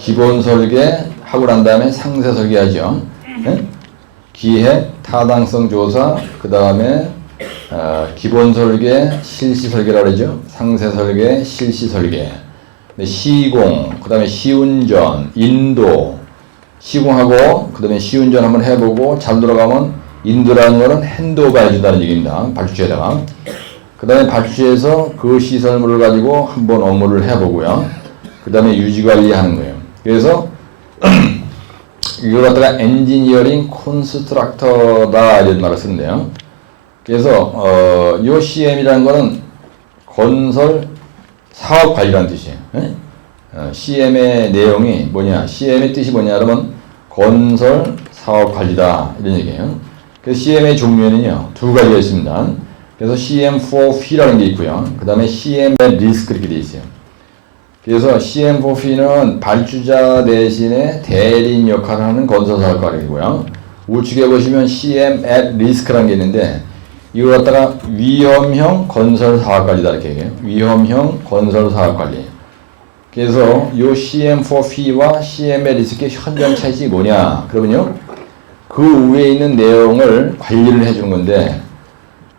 기본 설계 하고 난 다음에 상세 설계하죠. 네? 기획, 타당성 조사, 그 다음에 기본 설계, 실시 설계라고 그러죠. 상세 설계, 실시 설계. 시공, 그 다음에 시운전, 인도, 시공하고 그 다음에 시운전 한번 해보고 잘 돌아가면 인도라는 거는 핸드오버 해준다는 얘기입니다. 발주처에다가. 그 다음에 발주처에서 그 시설물을 가지고 한번 업무를 해보고요. 그 다음에 유지관리하는 거예요. 그래서 이걸 갖다가 엔지니어링 콘스트럭터다 이런 말을 쓰는데요. 그래서 요 CM이라는 거는 건설 사업 관리라는 뜻이에요. CM의 내용이 뭐냐? CM의 뜻이 뭐냐? 그러면 건설 사업 관리다 이런 얘기예요. 그래서 CM의 종류에는요 두 가지가 있습니다. 그래서 CM4P라는 게 있고요. 그 다음에 CM 리스크 이렇게 돼 있어요. 그래서 CM4P는 발주자 대신에 대리인 역할을 하는 건설 사업 관리고요. 우측에 보시면 CM 리스크라는 게 있는데 이걸 갖다가 위험형 건설 사업 관리다 이렇게 얘기해요. 위험형 건설 사업 관리. 그래서 이 CM4P와 CM의 리스크의 현장 차이점이 뭐냐? 그러면요, 그 위에 있는 내용을 관리를 해주는 건데,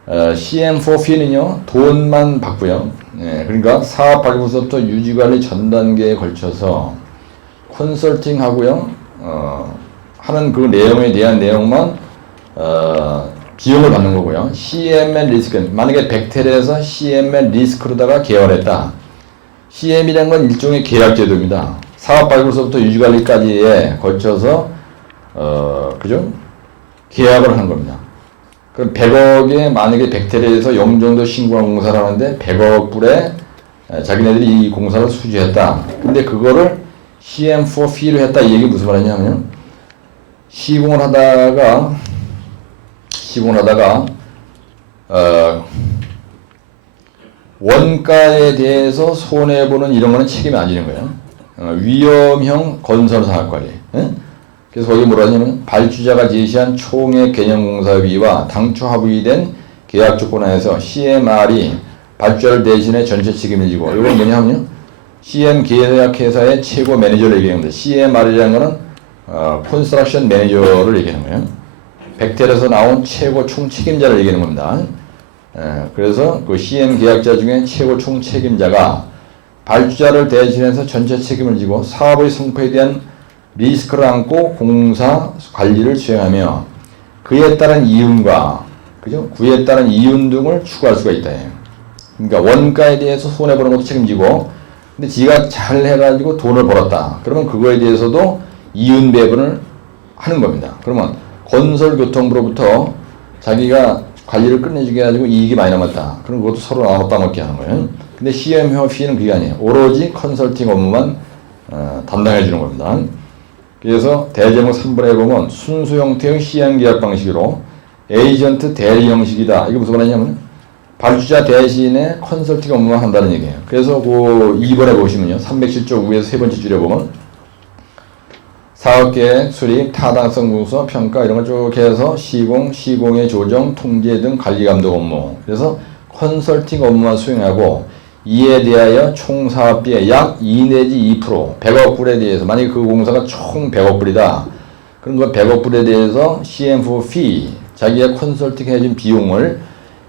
CM4P는요, 돈만 받고요. 그러니까 사업 발굴부터 유지관리 전 단계에 걸쳐서 컨설팅 하고요, 하는 그 내용에 대한 내용만, 비용을 받는 거고요. CM의 리스크, 만약에 벡텔에서 CM의 리스크로다가 계열했다. CM이라는 건 일종의 계약 제도입니다. 사업 발굴서부터 유지관리까지에 걸쳐서 그죠? 계약을 한 겁니다. 그럼 100억에 만약에 벡텔에서 영종도 신고한 공사를 하는데 100억 불에 자기네들이 이 공사를 수주했다. 근데 그거를 CM4P로 했다. 이 얘기 무슨 말이냐면 시공을 하다가 원가에 대해서 손해보는 이런 거는 책임이 안 지는 거예요. 위험형 건설 사업 관리. 그래서 거기 뭐라 하냐면 발주자가 제시한 총액 개념 공사비와 당초 합의된 계약 조건 하에서 CMR이 발주자를 대신해 전체 책임을 지고, 이건 뭐냐면요, CM 계약회사의 최고 매니저를 얘기하는 겁니다. CMR이라는 거는 컨스트럭션 매니저를 얘기하는 거예요. 벡텔에서 나온 최고 총책임자를 얘기하는 겁니다. 그래서 그 CM 계약자 중에 최고 총책임자가 발주자를 대신해서 전체 책임을 지고 사업의 성패에 대한 리스크를 안고 공사 관리를 수행하며 그에 따른 이윤과 그죠? 그에 따른 이윤 등을 추구할 수가 있다. 그러니까 원가에 대해서 손해 보는 것도 책임지고, 근데 지가 잘 해가지고 돈을 벌었다. 그러면 그거에 대해서도 이윤 배분을 하는 겁니다. 그러면 건설교통부로부터 자기가 관리를 끝내주게 해가지고 이익이 많이 남았다. 그럼 그것도 서로 나눠 따먹게 하는 거예요. 근데 CMF는 그게 아니에요. 오로지 컨설팅 업무만 담당해 주는 겁니다. 그래서 대제목 3번에 보면 순수 형태의 CM 계약 방식으로 에이전트 대리 형식이다. 이게 무슨 말이냐면 발주자 대신에 컨설팅 업무만 한다는 얘기예요. 그래서 그 2번에 보시면요, 307조 위에서 세 번째 줄에 보면 사업계획, 수립, 타당성 분석, 평가 이런 걸 쭉 해서 시공, 시공의 조정, 통제 등 관리 감독 업무. 그래서 컨설팅 업무만 수행하고 이에 대하여 총 사업비의 약 2 내지 2%, 100억 불에 대해서, 만약에 그 공사가 총 100억 불이다. 그럼 그 100억 불에 대해서 CM4P, 자기가 컨설팅 해준 비용을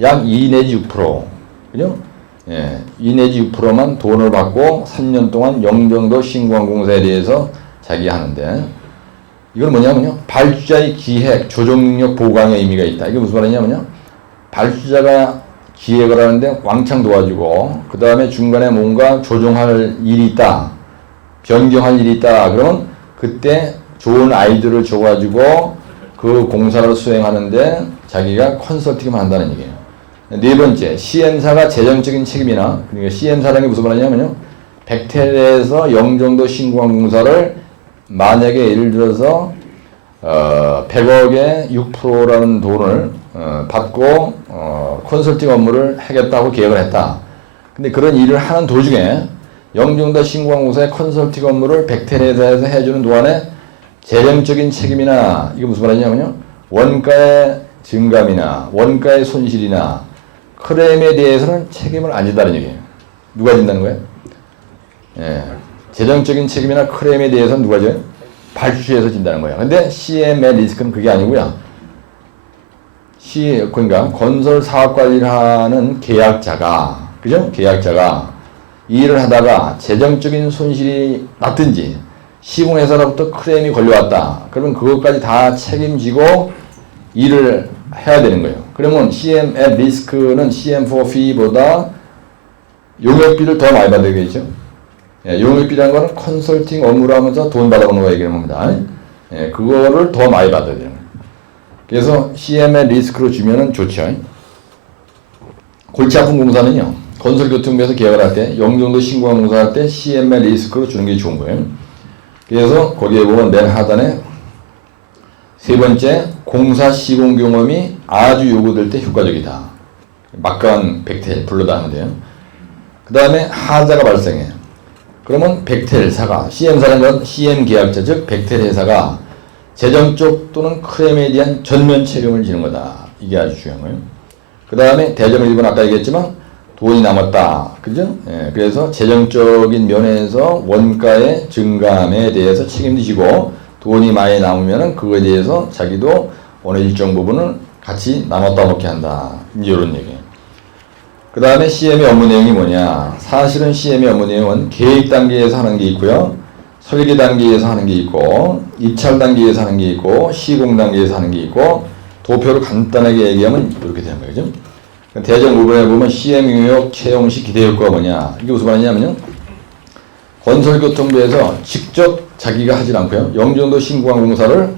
약 2 내지 6%, 그죠? 2 내지 6%만 돈을 받고 3년 동안 영종도 신고한 공사에 대해서 자기 하는데, 이건 뭐냐면요, 발주자의 기획, 조정 능력 보강의 의미가 있다. 이게 무슨 말이냐면요, 발주자가 기획을 하는데 왕창 도와주고, 그 다음에 중간에 뭔가 조정할 일이 있다, 변경할 일이 있다. 그러면 그때 좋은 아이디어를 줘가지고 그 공사를 수행하는데 자기가 컨설팅만 한다는 얘기예요. 네 번째, CM사가 재정적인 책임이나, 그러니까 CM사라는 게 무슨 말이냐면요, 벡텔에서 영종도 신고한 공사를 만약에 예를 들어서 100억에 6%라는 돈을 받고 컨설팅 업무를 하겠다고 계획을 했다. 근데 그런 일을 하는 도중에 영종도 신고한 공사의 컨설팅 업무를 벡텔에서 해주는 동안에 재정적인 책임이나, 이게 무슨 말이냐면요, 원가의 증감이나 원가의 손실이나 클레임에 대해서는 책임을 안 진다는 얘기예요. 누가 진다는 거예요? 재정적인 책임이나 클레임에 대해서는 누가 져요? 발주처에서 진다는 거예요. 근데 CM의 리스크는 그게 아니고요. 그러니까 건설 사업 관리를 하는 계약자가, 그죠? 계약자가 일을 하다가 재정적인 손실이 났든지 시공회사로부터 클레임이 걸려왔다. 그러면 그것까지 다 책임지고 일을 해야 되는 거예요. 그러면 CM의 리스크는 CM4 fee보다 용역비를 더 많이 받아야겠죠. 예, 용역비라는 거는 컨설팅 업무를 하면서 돈 받아보는 거 얘기하는 겁니다. 예, 그거를 더 많이 받아야 돼요. 그래서 CM의 리스크로 주면은 좋죠. 골치 아픈 공사는요, 건설교통부에서 계약을 할 때, 영종도 신고한 공사할 때 CM의 리스크로 주는 게 좋은 거예요. 그래서 거기에 보면 맨 하단에 세 번째, 공사 시공 경험이 아주 요구될 때 효과적이다. 막강한 백텔 불러다 하면 돼요. 그 다음에 하자가 발생해. 그러면 백텔사가, CM사라는 건 CM 계약자, 즉 백텔 회사가 재정적 또는 클레임에 대한 전면 책임을 지는 거다. 이게 아주 중요한 거예요. 그 다음에 대정 1번 아까 얘기했지만 돈이 남았다. 그죠? 예, 그래서 재정적인 면에서 원가의 증감에 대해서 책임도 지고 돈이 많이 남으면은 그거에 대해서 자기도 어느 일정 부분은 같이 나눠 따먹게 한다. 이런 얘기예요. 그 다음에 CM의 업무 내용이 뭐냐. 사실은 CM의 업무 내용은 계획 단계에서 하는 게 있고요. 설계 단계에서 하는 게 있고, 입찰 단계에서 하는 게 있고, 시공 단계에서 하는 게 있고, 도표를 간단하게 얘기하면 이렇게 되는 거죠. 대정 5번에 보면 CM 용역 채용 시 기대 효과가 뭐냐. 이게 무슨 말이냐면요. 건설교통부에서 직접 자기가 하질 않고요. 영종도 신고한 공사를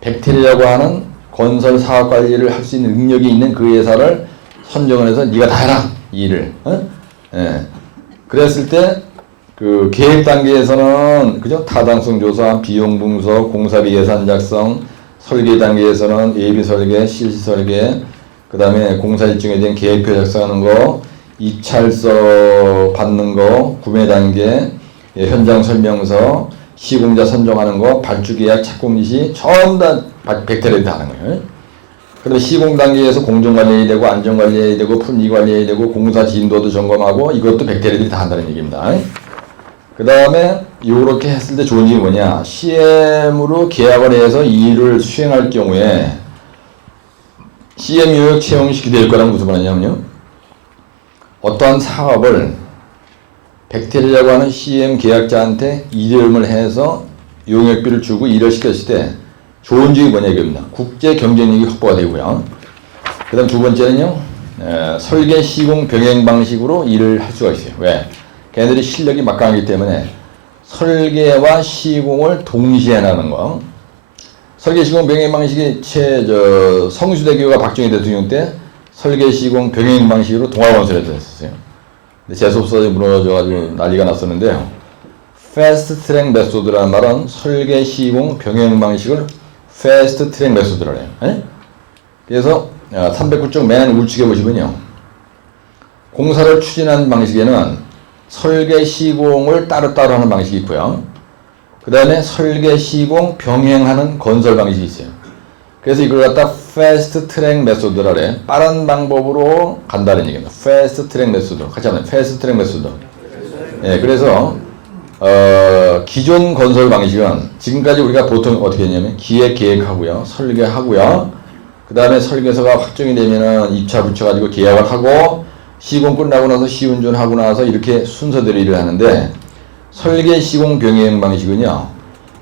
백텔이라고 하는 건설 사업 관리를 할 수 있는 능력이 있는 그 회사를 선정을 해서 네가 다 해라. 이 일을. 예. 그랬을 때 그 계획 단계에서는 그죠? 타당성 조사, 비용 분석, 공사비 예산 작성, 설계 단계에서는 예비 설계, 실시 설계, 그 다음에 공사 일정에 대한 계획표 작성하는 거, 입찰서 받는 거, 구매 단계, 예, 현장 설명서, 시공자 선정하는 거, 발주 계약, 착공 지시 전부 다 백텔에다 하는 거예요. 그다음에 시공 단계에서 공정 관리해야 되고, 안전 관리해야 되고, 품위 관리해야 되고, 공사 진도도 점검하고, 이것도 백텔들이 다 한다는 얘기입니다. 그 다음에 이렇게 했을 때 좋은 점이 뭐냐. CM으로 계약을 해서 이 일을 수행할 경우에 CM 용역 채용시키 될 거란 무슨 말이냐면요. 어떠한 사업을 백텔이라고 하는 CM 계약자한테 이름을 해서 용역비를 주고 일을 시켰을 때 좋은 점이 뭐냐 이겁니다. 국제 경쟁력이 확보가 되고요. 그 다음 두 번째는요. 설계 시공 병행 방식으로 일을 할 수가 있어요. 왜? 걔네들이 실력이 막강하기 때문에 설계와 시공을 동시에 하는 거. 설계 시공 병행 방식이 성수대교가 박정희 대통령 때 설계 시공 병행 방식으로 동아건설에서 했었어요. 근데 재수없어서 무너져가지고 난리가 났었는데요. 패스트 트랙 메소드라는 말은 설계 시공 병행 방식을 패스트 트랙 메소드라고 해요. 에? 그래서 309쪽 맨 우측에 보시면요. 공사를 추진하는 방식에는 설계 시공을 따로따로 하는 방식이 있고요. 그 다음에 설계 시공 병행하는 건설 방식이 있어요. 그래서 이걸 갖다 패스트 트랙 메소드라 그래. 빠른 방법으로 간다는 얘기입니다. 패스트 트랙 메소드. 같이 하면 패스트 트랙 메소드. 예, 그래서 기존 건설 방식은 지금까지 우리가 보통 어떻게 했냐면 기획하고요. 설계하고요. 그 다음에 설계서가 확정이 되면은 입차 붙여가지고 계약을 하고 시공 끝나고 나서 시운전하고 나서 이렇게 순서대로 일을 하는데 설계 시공 병행 방식은요.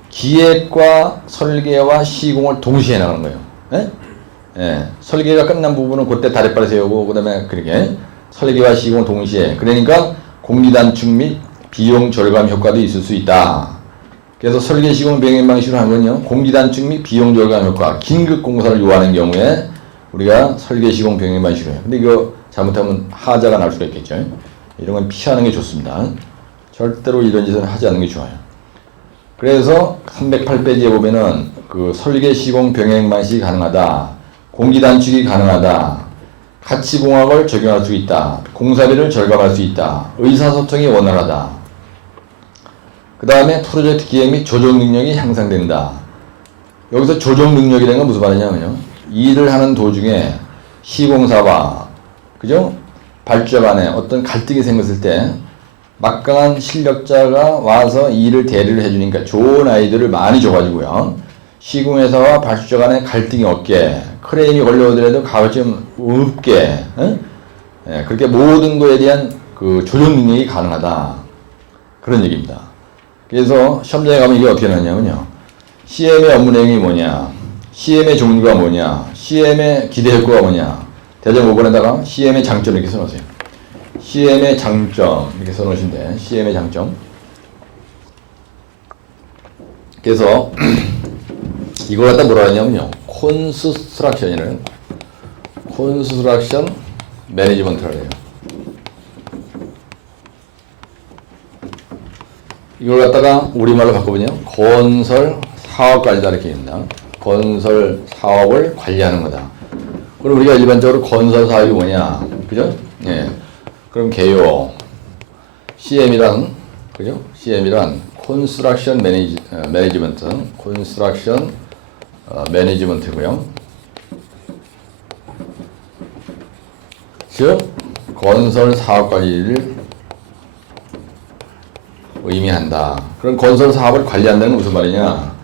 기획과 설계와 시공을 동시에 나가는 거예요. 예? 예. 설계가 끝난 부분은 그때 다리빨 세우고 그다음에 그렇게 설계와 시공을 동시에. 그러니까 공기 단축 및 비용 절감 효과도 있을 수 있다. 그래서 설계 시공 병행 방식으로 하는 건요. 공기 단축 및 비용 절감 효과, 긴급 공사를 요하는 경우에 우리가 설계 시공 병행 방식으로 해요. 근데 이거 잘못하면 하자가 날 수가 있겠죠. 이런 건 피하는 게 좋습니다. 절대로 이런 짓을 하지 않는 게 좋아요. 그래서 308페이지에 보면은 그 설계 시공 병행 방식이 가능하다. 공기 단축이 가능하다. 가치공학을 적용할 수 있다. 공사비를 절감할 수 있다. 의사소통이 원활하다. 그 다음에 프로젝트 기획 및 조정 능력이 향상된다. 여기서 조정 능력이라는 건 무슨 말이냐면요. 일을 하는 도중에 시공사와 그죠? 발주자 간에 어떤 갈등이 생겼을 때 막강한 실력자가 와서 일을 대리를 해주니까 좋은 아이들을 많이 줘가지고요. 시공회사와 발주자 간에 갈등이 없게, 크레인이 걸려오더라도 가급적 없게, 예, 그렇게 모든 거에 대한 그 조정 능력이 가능하다. 그런 얘기입니다. 그래서 시험장에 가면 이게 어떻게 나냐면요. CM의 업무 내용이 뭐냐, CM의 종류가 뭐냐, CM의 기대 효과가 뭐냐, 대장 5번에다가 CM의 장점 이렇게 써놓으세요. CM의 장점 이렇게 써놓으시면 돼. CM의 장점. 그래서 이걸 갖다 뭐라 하냐면요. 콘스트럭션이라는 콘스트럭션 매니지먼트라고 해요. 이걸 갖다가 우리말로 바꿔보면 건설 사업관리다 이렇게 됩니다. 건설 사업을 관리하는 거다. 그럼 우리가 일반적으로 건설 사업이 뭐냐, 그죠? 예. 그럼 개요. CM이란, 그죠? CM이란 Construction Management, Construction Management고요. 즉 건설 사업 관리를 의미한다. 그럼 건설 사업을 관리한다는 건 무슨 말이냐?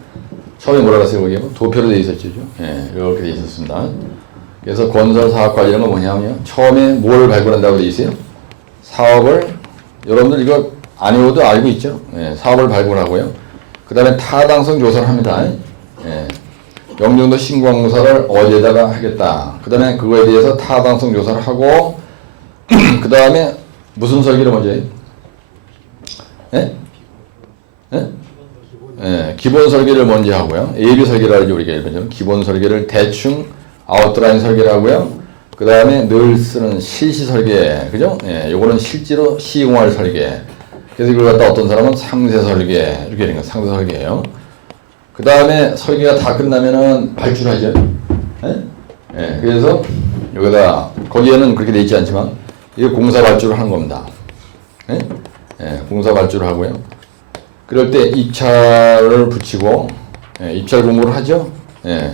처음에 뭐라고 했어요? 거기 도표로 되어 있었죠. 예, 이렇게 되어 있었습니다. 그래서 건설 사업 관리는 뭐냐면요. 처음에 뭘 발굴한다고 되어 있어요? 사업을, 여러분들 이거 안 외워도 알고 있죠? 예, 사업을 발굴하고요. 그 다음에 타당성 조사를 합니다. 예, 영종도 신공항공사를 어디에다가 하겠다. 그 다음에 그거에 대해서 타당성 조사를 하고, 그 다음에 무슨 설계를 먼저 해요? 예? 예? 예, 기본 설계를 먼저 하고요. AB 설계를 하죠. 우리가 일반적으로 기본 설계를 대충 아웃라인 설계를 하고요. 그 다음에 늘 쓰는 실시 설계, 그죠? 예, 요거는 실제로 시공할 설계. 그래서 이걸 갖다 어떤 사람은 상세 설계, 이렇게 되는 거 상세 설계예요. 그 다음에 설계가 다 끝나면은 발주를 하죠. 예? 예, 그래서 여기다, 거기에는 그렇게 돼 있지 않지만, 이거 공사 발주를 하는 겁니다. 예? 예, 공사 발주를 하고요. 그럴 때 입찰을 붙이고, 예, 입찰 공고를 하죠. 예.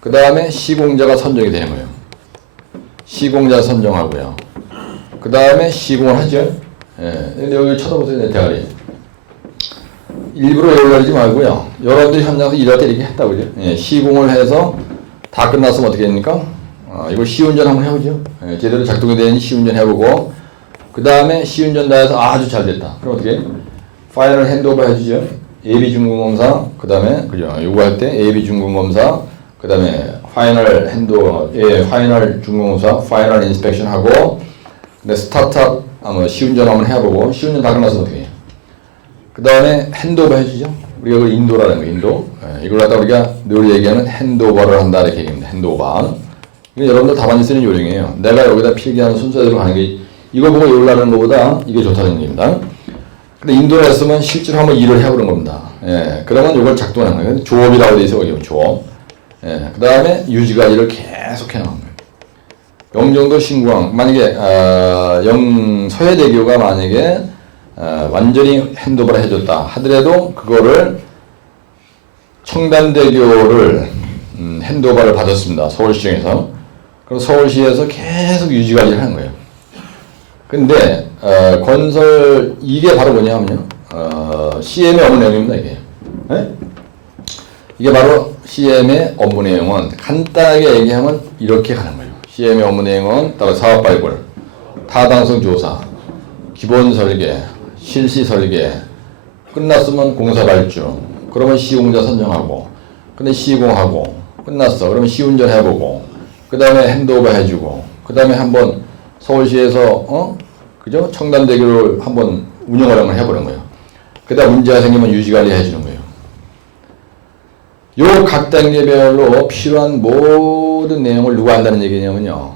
그 다음에 시공자가 선정이 되는 거예요. 시공자 선정하고요. 그 다음에 시공을 하죠. 예. 근데 여기 쳐다보세요, 내 대가리. 일부러 열리지 말고요. 여러분들이 현장에서 일할 때 이렇게 했다고 그죠? 예. 시공을 해서 다 끝났으면 어떻게 됩니까? 이거 시운전 한번 해보죠. 예. 제대로 작동이 되는지 시운전 해보고, 그 다음에 시운전 다 해서 아주 잘 됐다. 그럼 어떻게 해요? 파이널 핸드오버 해주죠. AB 중공검사, 그 다음에, 그죠? 요구할 때 AB 중공검사, 그 다음에 파이널 핸드오버, 예, 파이널 중공검사, 파이널 인스펙션 하고, 근데 스타트업, 시운전 한번 해보고, 시운전 다 끝나서 어떻게 해요? 그 다음에 핸드오버 해주죠. 우리가 그 인도라는 거, 인도. 예, 이걸 갖다 우리가 늘 얘기하는 핸드오버를 한다, 이렇게 얘기합니다. 핸드오버. 이게 여러분들 답안지 쓰는 요령이에요. 내가 여기다 필기하는 순서대로 가는 게, 이거 보고 열나는 것보다 이게 좋다는 얘기입니다. 근데 인도를 했으면 실제로 한번 일을 해보는 겁니다. 예, 그러면 이걸 작동하는 거예요. 조업이라고 돼 있어요. 여기 조업. 예, 그 다음에 유지관리를 계속 해나가는 거예요. 영종도 신공항, 만약에, 서해대교가 만약에, 완전히 핸드오버를 해줬다 하더라도, 그거를, 청담대교를, 핸드오버를 받았습니다. 서울시청에서. 그럼 서울시에서 계속 유지관리를 하는 거예요. 근데, 건설, 이게 바로 뭐냐면요. CM의 업무 내용입니다, 이게. 네? 이게 바로 CM의 업무 내용은 간단하게 얘기하면 이렇게 가는 거예요. CM의 업무 내용은 따로 사업 발굴, 타당성 조사, 기본 설계, 실시 설계, 끝났으면 공사 발주, 그러면 시공자 선정하고, 근데 시공하고, 끝났어. 그러면 시운전 해보고, 그 다음에 핸드오버 해주고, 그 다음에 한번 서울시에서, 그죠? 청담대교를 한번 운영을 한번 해보는 거예요. 그 다음 문제가 생기면 유지관리 해주는 거예요. 요 각 단계별로 필요한 모든 내용을 누가 한다는 얘기냐면요.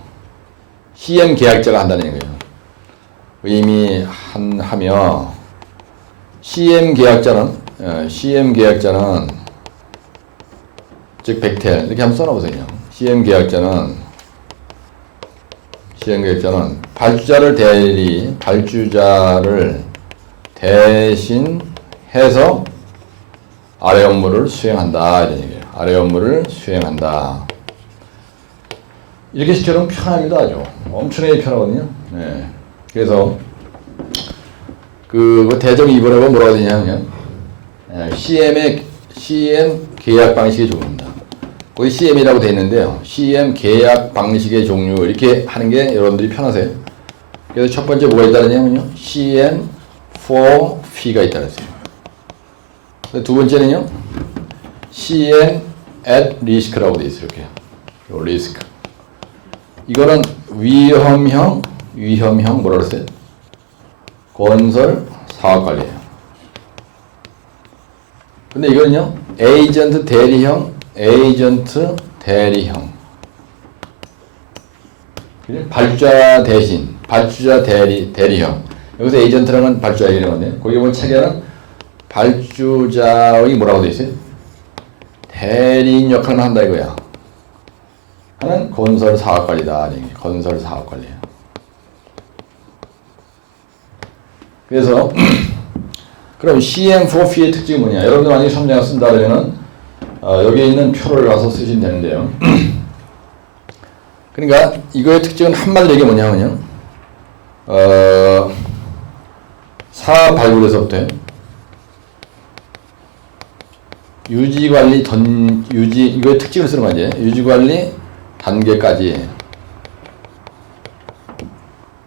CM 계약자가 한다는 얘기예요. 의미하며, CM 계약자는, 즉, 백텔. 이렇게 한번 써놔보세요. CM 계약자는 발주자를 대신해서 아래 업무를 수행한다. 이런 얘기예요. 아래 업무를 수행한다. 이렇게 시켜놓으면 편합니다. 아주. 엄청나게 편하거든요. 네. 그래서 그 대정 2번에 뭐라고 되냐면 CM 계약 방식의 종류입니다. 거기 CM이라고 되어 있는데요. CM 계약 방식의 종류 이렇게 하는 게 여러분들이 편하세요. 그래서 첫 번째 뭐가 있다냐면요. CM for fee가 있다 그랬어요. 두 번째는요. CM at risk라고 되어 있어요. 이렇게. 리스크. 이거는 위험형 뭐라 그랬어요? 건설 사업 관리예요. 근데 이거는요. 에이전트 대리형. 발주자 대신, 발주자 대리형. 여기서 에이전트라는 발주자 이름인데, 거기 보면 책에는 발주자의 뭐라고 되어 있어요? 대리인 역할을 한다 이거야. 하는 건설 사업 관리다. 건설 사업 관리예요. 그래서 그럼 CM4P의 특징이 뭐냐? 여러분들 만약에 시험장을 쓴다 그러면은 여기 있는 표를 가서 쓰시면 되는데요. 그러니까 이거의 특징은 한마디로 얘기 뭐냐면요. 사업 발굴에서부터 유지관리 이거의 특징을 쓰는 거지. 유지관리 단계까지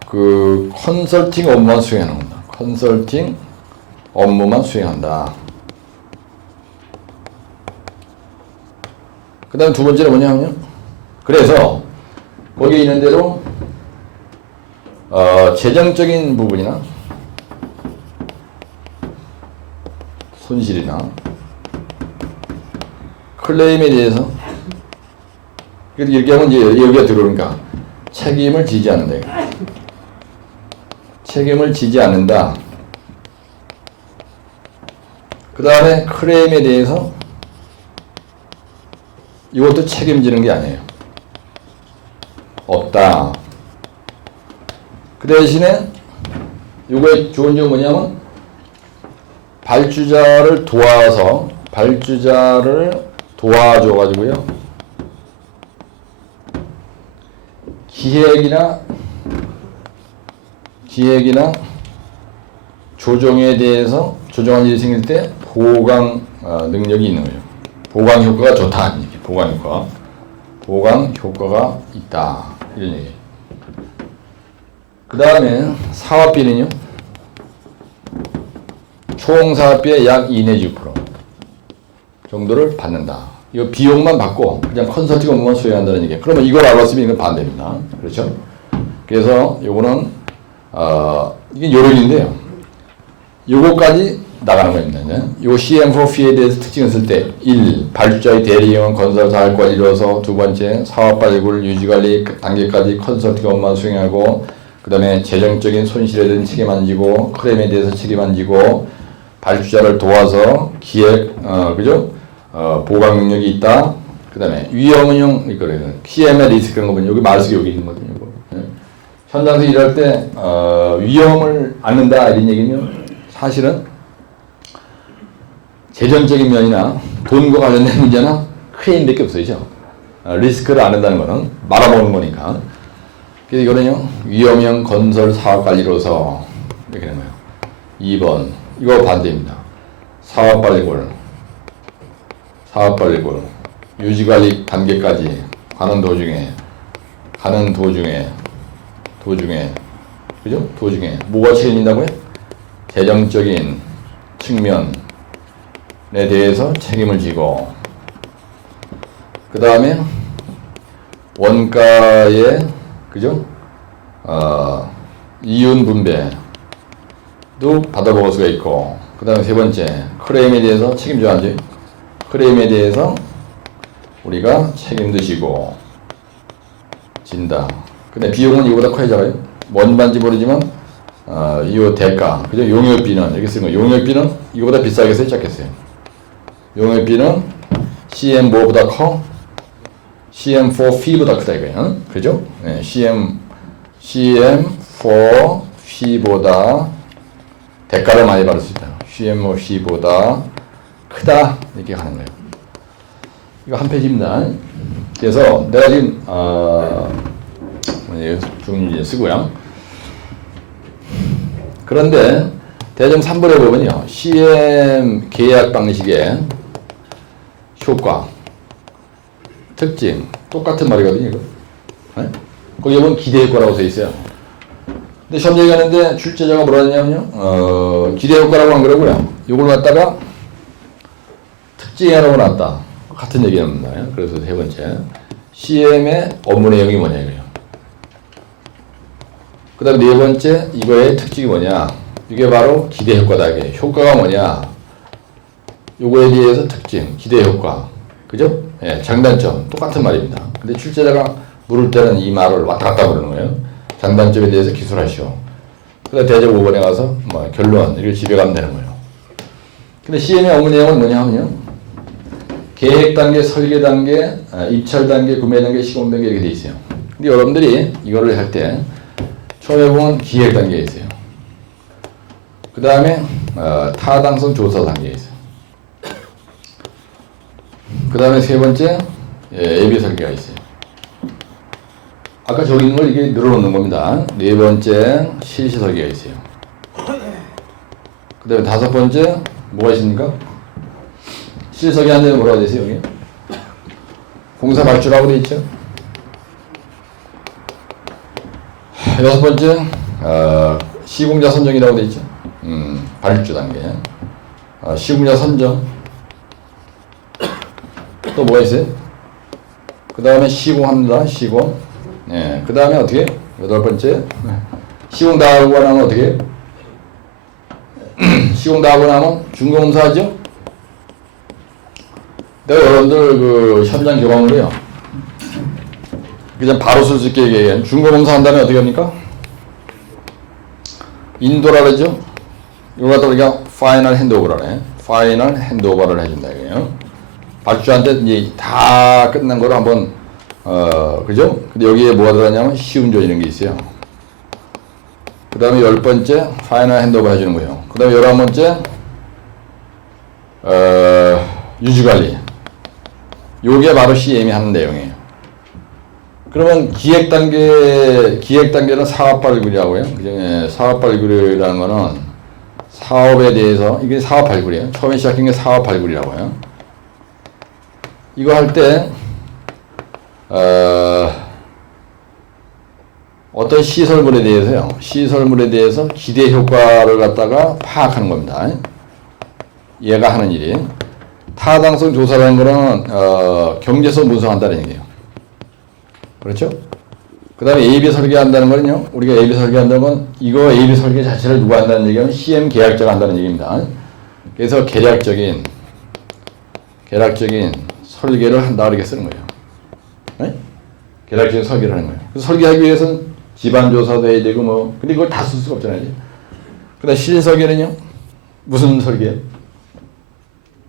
그 컨설팅 업무만 수행하는 겁니다. 컨설팅 업무만 수행한다. 그 다음 두 번째는 뭐냐면요. 그래서 거기에 있는 대로 재정적인 부분이나 손실이나 클레임에 대해서 이렇게 하면 이제 여기가 들어오니까 책임을 지지 않는다. 책임을 지지 않는다. 그 다음에 클레임에 대해서 이것도 책임지는 게 아니에요. 없다. 그 대신에 이거의 좋은 점은 뭐냐면 발주자를 도와줘가지고요. 기획이나 조정에 대해서 조정한 일이 생길 때 보강 능력이 있는 거예요. 보강 효과가 좋다. 보강 효과가 있다. 이런 얘기. 그 다음에 사업비는요. 총 사업비의 약 2 내지 6% 정도를 받는다. 이거 비용만 받고 그냥 컨설팅 업무만 수행한다는 얘기예요. 그러면 이걸 알았으면 이건 반대입니다. 그렇죠? 그래서 요거는 이게 요령인데요. 요거까지 나가는 겁니다. 요 CM4P에 대해서 특징을 쓸 때 1. 발주자의 대리형 건설 사업 관리로서 두 번째 사업 발굴 유지관리 단계까지 컨설팅 업무만 수행하고 그 다음에 재정적인 손실에 대한 책임 안 지고 클레임에 대해서 책임 안 지고 발주자를 도와서 기획 그죠? 보강 능력이 있다. 그 다음에 위험형 이거래요. CM의 리스크 그런 거 보면 여기 말숙이 여기 있는 거거든요. 현장에서 일할 때 위험을 안는다 이런 얘기면 사실은 재정적인 면이나 돈과 관련된 문제나 클레임밖에 없어요. 리스크를 안는다는 거는 말아먹는 거니까. 그래서 이거는요 위험형 건설 사업 관리로서 이렇게 되는 거예요. 2번 이거 반대입니다. 사업 발굴 유지관리 단계까지 가는 도중에 그죠? 도중에 뭐가 책임진다고요? 재정적인 측면에 대해서 책임을 지고 그 다음에 원가의 그죠? 이윤 분배도 받아먹을 수가 있고 그 다음에 세 번째 클레임에 대해서 책임져야 하죠. 클레임에 대해서 우리가 책임도 지고 진다. 근데 비용은 이거보다 커져요. 뭔 반지 모르지만 이 대가 그죠? 용역비는 여기 쓰는 거 용역비는 이거보다 비싸겠어요, 작겠어요? 용역비는 CM4보다 커, CM4P보다 크다 이거예요. 그죠? 네, CM4P보다 대가를 많이 받을 수 있다. CM4P보다 크다 이렇게 가는 거예요. 이거 한 페이지입니다. 그래서 내가 지금 중문제 쓰고요. 그런데 대점 3번에 보면요. CM 계약 방식의 효과, 특징, 똑같은 말이거든요, 이거. 네? 거기 보면 기대 효과라고 써 있어요. 근데 시험 얘기하는데 출제자가 뭐라 했냐면요. 기대 효과라고 한 거라고요. 이걸 갖다가 특징이라고 놨다. 같은 얘기합니다. 그래서 세 번째. CM의 업무 내용이 뭐냐, 이거예요. 그 다음에 네 번째, 이거의 특징이 뭐냐. 이게 바로 기대 효과다. 이게 효과가 뭐냐. 요거에 대해서 특징, 기대 효과. 그죠? 예, 장단점. 똑같은 말입니다. 근데 출제자가 물을 때는 이 말을 왔다 갔다 부르는 거예요. 장단점에 대해서 기술하시오. 그다음 대적 5번에 가서 뭐 결론, 이걸 집에 가면 되는 거예요. 근데 CM의 업무 내용은 뭐냐 하면요. 계획 단계, 설계 단계, 입찰 단계, 구매 단계, 시공 단계 이렇게 돼 있어요. 근데 여러분들이 이거를 할 때 처음에 보면 기획 단계에 있어요. 그 다음에 타당성 조사 단계에 있어요. 그 다음에 세 번째 예비 설계가 있어요. 아까 저기 있는 걸 이게 늘어놓는 겁니다. 네 번째 실시 설계가 있어요. 그 다음에 다섯 번째 뭐가 있습니까? 실시 설계하는 데는 뭐라고 되어 있어요, 여기? 공사 발주라고 되어 있죠. 여섯 번째 시공자 선정이라고 되어 있죠. 발주 단계. 시공자 선정. 또 뭐가 있어요? 그 다음에 시공합니다. 시공. 예. 그 다음에 어떻게? 여덟 번째. 시공 다 하고 나면 어떻게 해요? 시공 다 하고 나면 준공사죠? 내가 여러분들 그 현장 경험으로요. 그냥 바로 쓸 수 있게 얘기해요. 준공사 한 다음에 어떻게 합니까? 인도라 그러죠? 이거 갖다 우리가 파이널 핸드오버를 해. 파이널 핸드오버를 해준다 이거예요. 발주한테 이제 다 끝난 거로 한번 그죠? 근데 여기에 뭐가 들어가냐면 시운전 이런 게 있어요. 그 다음에 열 번째 파이널 핸드오버 해주는 거예요. 그 다음에 11번째 유지관리. 요게 바로 CM이 하는 내용이에요. 그러면 기획 단계는 사업 발굴이라고요. 그죠? 사업 발굴이라는 거는 사업에 대해서, 이게 사업 발굴이에요. 처음에 시작한 게 사업 발굴이라고 해요. 이거 할 때, 어떤 시설물에 대해서 기대 효과를 갖다가 파악하는 겁니다. 얘가 하는 일이. 타당성 조사라는 거는, 경제성 분석한다는 얘기예요. 그렇죠? 그 다음에 AB 설계한다는 거는요, 우리가 AB 설계한다는 건, 이거 AB 설계 자체를 누가 한다는 얘기하면 CM 계약자가 한다는 얘기입니다. 그래서 계략적인 설계를 한다, 이렇게 쓰는 거예요. 네? 계략적인 설계를 하는 거예요. 그래서 설계하기 위해서는 지반조사도 해야 되고, 뭐, 근데 그걸 다 쓸 수가 없잖아요. 그 다음에 실설계는요, 무슨 설계예요?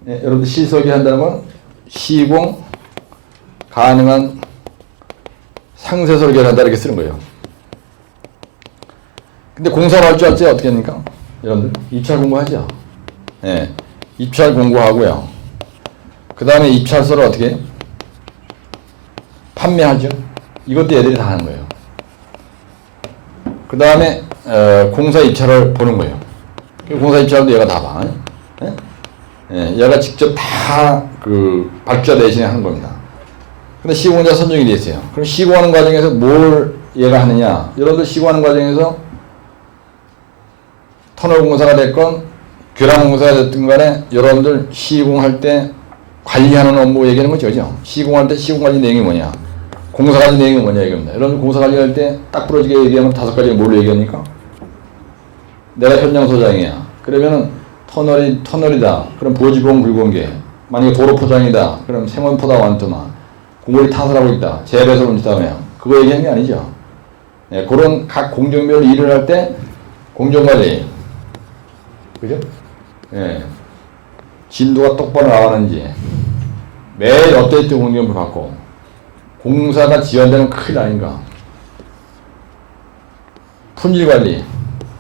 네, 여러분들 실설계 한다는 건 시공 가능한 상세 설계를 한다 이렇게 쓰는 거예요. 근데 공사를 할 줄 알지 어떻게 합니까? 여러분들 입찰 공고하죠? 네, 입찰 공고하고요. 그 다음에 입찰서를 어떻게 해요? 판매하죠? 이것도 얘들이 다 하는 거예요. 그 다음에 공사 입찰을 보는 거예요. 공사 입찰도 얘가 다 봐. 네? 네, 얘가 직접 다 그 발주자 대신에 하는 겁니다. 근데 시공자 선정이 돼 있어요. 그럼 시공하는 과정에서 뭘 얘가 하느냐? 여러분들 시공하는 과정에서 터널 공사가 됐건 교량 공사가 됐든 간에 여러분들 시공할 때 관리하는 업무 얘기하는 거죠, 그죠? 시공할 때 시공 관리 내용이 뭐냐? 공사 관리 내용이 뭐냐 이겁니다. 여러분들 공사 관리할 때 딱 부러지게 얘기하면 5가지 뭘로 얘기합니까? 내가 현장 소장이야. 그러면은 터널이다. 그럼 보지봉 불공개. 만약에 도로 포장이다. 그럼 생원포다 완투마. 공물이 타설하고 있다. 재배설 운치다며. 그거 얘기하는 게 아니죠. 네, 그런 각 공정별 일을 할 때 공정관리. 그죠? 네. 진도가 똑바로 나가는지. 매일 업데이트 공정을 받고. 공사가 지연되는 큰일 아닌가. 품질관리.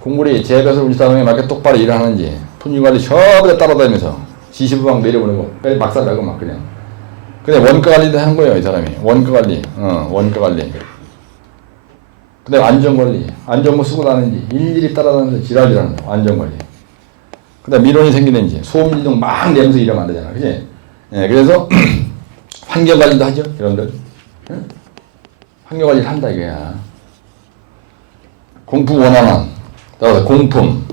공물이 재배설 운치다음에 맞게 똑바로 일을 하는지. 품질관리 저번에 따라다니면서. 지시부 막 내려보는 거. 빼 막상 나고 막 그냥. 그냥 원가 관리도 하는 거예요, 이 사람이. 원가 관리. 원가 관리. 그 다음에 안전 관리. 안전모 쓰고 나는지 일일이 따라다니면서 지랄이라는 거. 안전 관리. 그다음 민원이 생기는지 소음 진동 막 내면서 일하면 안 되잖아, 그지? 예, 그래서 환경 관리도 하죠, 여러분들. 응? 환경 관리를 한다 이거야. 공품 원안환, 따라서 공품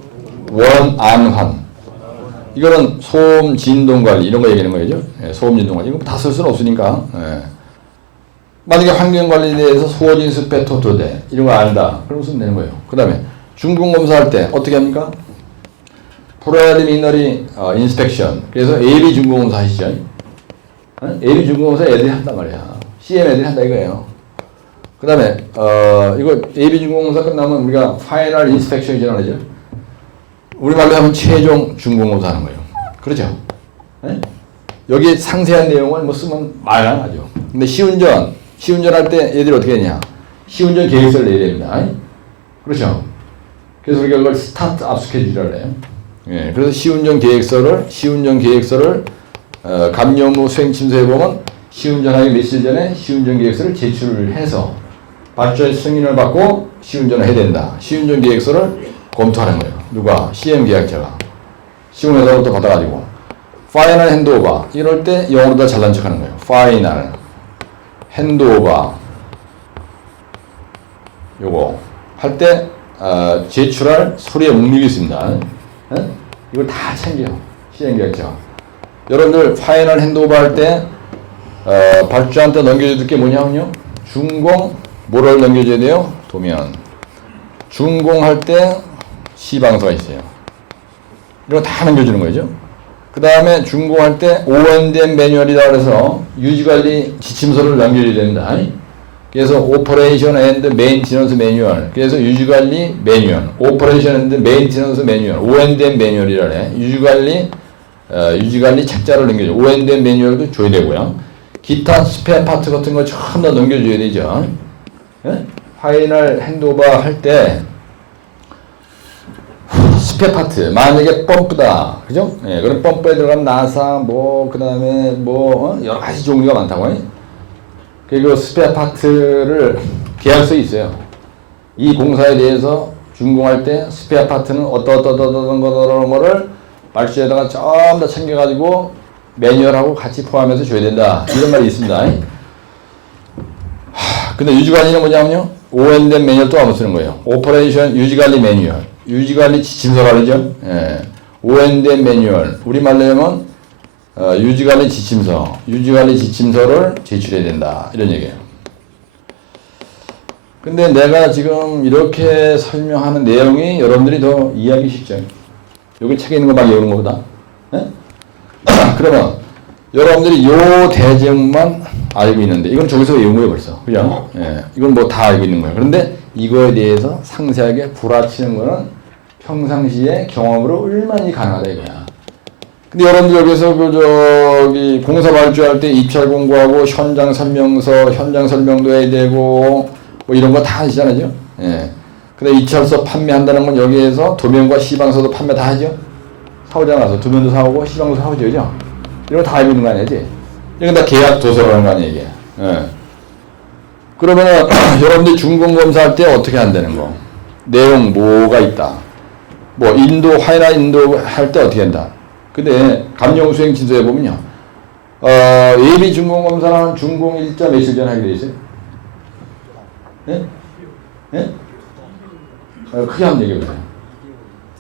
원안환. 이거는 소음 진동 관리 이런 거 얘기하는 거죠. 예, 소음 진동 관리 이거 다 쓸 수는 없으니까. 예. 만약에 환경 관리에 대해서 소진 습해 토토대 이런 거 안다. 그럼 쓰면 되는 거예요. 그다음에 중공 검사할 때 어떻게 합니까? 프리리미너리 인스펙션. 그래서 AB 중공 검사 하시죠. AB 중공 검사 애들이 한단 말이야. CM 애들이 한다 이거예요. 그 다음에 이거 AB 중공검사 끝나면 우리가 파이널 인스펙션이 지나가죠. 우리말로 하면 최종 중공검사 하는 거예요. 그렇죠? 네? 여기 상세한 내용을 뭐 쓰면 말 안 하죠. 근데 시운전할 때 얘들이 어떻게 했냐? 시운전 계획서를 내야 됩니다. 그렇죠? 그래서 우리가 이걸 스타트 업 스케줄이라고 해요. 예, 그래서 시운전 계획서를 감염후 수행 침수해 보면 시운전하기 며칠 전에 시운전 계획서를 제출을 해서 발주의 승인을 받고 시운전을 해야 된다. 시운전 계획서를 검토하는 거예요. 누가? CM 계약자가. 시운회사로부터 받아가지고. 파이널 핸드오버. 이럴 때 영어로 다 잘난 척 하는 거예요. 파이널 핸드오버. 요거. 할 때, 제출할 서류에 목록이 있습니다. 에? 이걸 다 챙겨요. CM 계약자가. 여러분들 파이널 핸드오버 할 때, 발주한테 넘겨줘야 될 게 뭐냐면요. 준공, 뭐를 넘겨줘야 돼요? 도면. 준공할 때 시방서가 있어요. 이거 다 넘겨주는 거죠. 그 다음에 준공할 때 O&M 매뉴얼이라 그래서 유지관리 지침서를 넘겨줘야 된다. 그래서 오퍼레이션 앤드 메인티넌스 매뉴얼. 그래서 유지관리 매뉴얼. 오퍼레이션 앤드 메인티넌스 매뉴얼. O&M 매뉴얼이라 그래. 유지관리 책자를 넘겨줘. O&M 매뉴얼도 줘야 되고요. 기타 스페어 파트 같은 거 전부 다 넘겨줘야 되죠. 예? 파이널 핸드오버 할 때 스페어 파트 만약에 펌프다, 그죠? 예, 그럼 펌프에 들어가면 나사 그 다음에 여러 가지 종류가 많다고. 그리고 스페어 파트를 계약서에 있어요. 이 공사에 대해서 준공할 때 스페어 파트는 어떤 거를 발주에다가 전부 다 챙겨가지고 매뉴얼하고 같이 포함해서 줘야 된다. 이런 말이 있습니다. 근데 유지관리는 뭐냐면요. O&M 매뉴얼 또 한번 쓰는 거예요. 오퍼레이션 유지관리 매뉴얼. 유지관리 지침서가 그러죠. 예. O&M 매뉴얼. 우리말로 하면 유지관리 지침서. 유지관리 지침서를 제출해야 된다. 이런 얘기예요. 근데 내가 지금 이렇게 설명하는 내용이 여러분들이 더 이해하기 쉽죠. 여기 책에 있는 거 막 외우는 것보다. 예? 그러면 여러분들이 요 대제목만 알고 있는데 이건 저기서 외운 거예요 벌써. 그죠? 예. 이건 뭐 다 알고 있는 거예요. 그런데 이거에 대해서 상세하게 부라치는 거는 평상시에 경험으로 얼마나 가능하다 이거야. 근데 여러분들 여기서 공사 발주할 때 입찰 공고하고 현장 설명도 해야 되고 뭐 이런 거 다 하시잖아요. 예. 근데 입찰서 판매한다는 건 여기에서 도면과 시방서도 판매 다 하죠. 사오자 나서 도면도 사오고 시방도 사오죠, 그죠? 이런 거 다 알고 있는 거 아니야, 지? 이건 다 계약 도서라는 거 아니야, 이게. 예. 그러면은, 여러분들이 준공검사할 때 어떻게 한다는 거? 내용 뭐가 있다? 화이나 인도 할 때 어떻게 한다? 근데, 감정수행 진도에 보면요. 예비 준공검사는 준공 일자 며칠 전에 하게 돼 있어요? 예? 예? 크게 한번 얘기해보세요.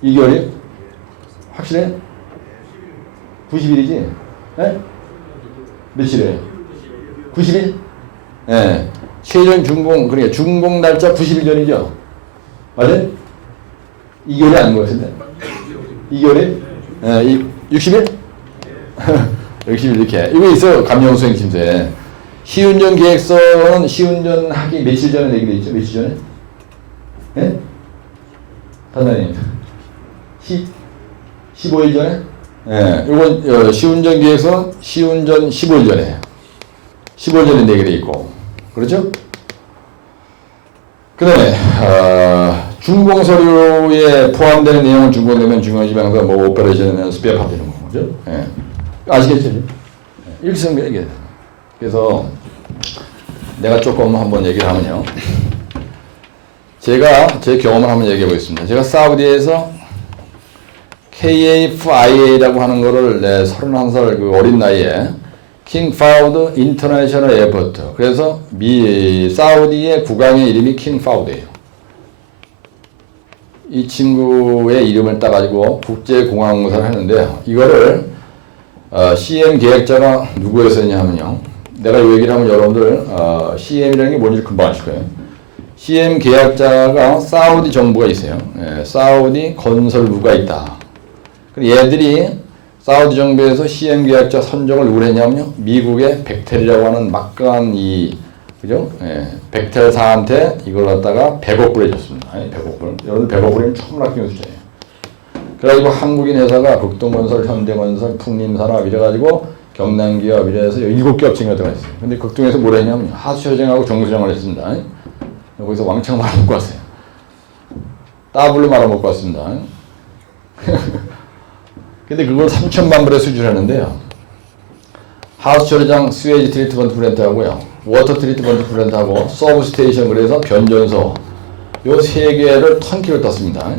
2개월이요? 확실해? 90일이지? 예? 며칠이에요? 90일? 예. 최종 준공, 그러니까 준공 날짜 90일 전이죠? 맞아요? 2개월이 아닌 것 같은데? 2개월이? 예, 60일? 60일 이렇게. 이거 있어요. 감정수행 심사에. 시운전 계획서는 시운전하기 며칠 전에 내기로 있죠? 며칠 전에? 예? 단장님. 15일 전에? 예, 이건 시운전 계획서 시운전 15일 전에. 15일 전에 내기로 있고. 그렇죠? 그 다음에, 준공 서류에 포함되는 내용은 준공되면 중앙지방서 오퍼레이션 스페어 파트 이런 거. 그죠? 예. 아시겠죠? 이렇게 쓰는 거예요, 이게. 그래서 내가 조금 한번 얘기를 하면요. 제가 제 경험을 한번 얘기해 보겠습니다. 제가 사우디에서 KFIA라고 하는 거를 31살 그 어린 나이에 킹 파우드 인터내셔널 에어포트. 그래서 사우디의 국왕의 이름이 킹 파우드예요. 이 친구의 이름을 따가지고 국제공항공사를 했는데요. 이거를 CM 계획자가 누구였었냐면요. 내가 이 얘기를 하면 여러분들 CM이라는 게 뭔지 금방 아실 거예요. CM 계약자가 사우디 정부가 있어요. 사우디 건설부가 있다. 얘들이 사우디 정부에서 CM 계약자 선정을 누구 했냐면요. 미국의 백텔이라고 하는 막강한 그죠? 백텔사한테 이걸 갖다가 100억 불 해줬습니다. 100억 불. 여러분 100억 불이면 천문학적인 숫자예요. 그래가지고 한국인 회사가 극동건설, 현대건설, 풍림산업 이래가지고 경남기업 이래서 7개 업체가 들어가 있어요. 근데 극동에서 뭘 했냐면 하수처장하고 정수장을 했습니다. 거기서 왕창 말아먹고 왔어요. 따블로 말아먹고 왔습니다. 근데 그걸 3천만 불에 수주했는데요. 하수처리장 스웨지 트리트먼트 플랜트하고요. 워터 트리트먼트 플랜트하고 서브 스테이션 그래서 변전소 요 세 개를 턴키로 땄습니다.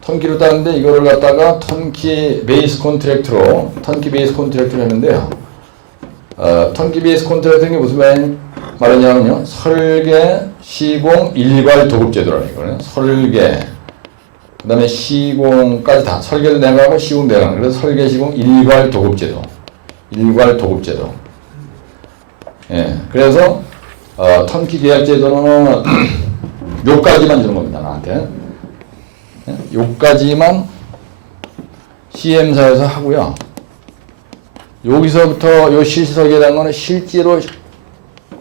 턴키로 땄는데 이거를 갖다가 턴키 베이스 컨트랙트로 했는데요. 턴키 베이스 컨트랙트는 게 무슨 말이냐면요. 설계, 시공, 일괄 도급 제도라는 거예요. 설계, 그 다음에 시공까지 다. 설계도 내가 하고 시공 내가 하는. 그래서 설계, 시공, 일괄 도급 제도. 예. 그래서, 턴키 계약 제도는 요까지만 주는 겁니다, 나한테. 요까지만 CM사에서 하고요. 여기서부터 요 실시설계라는 거는 실제로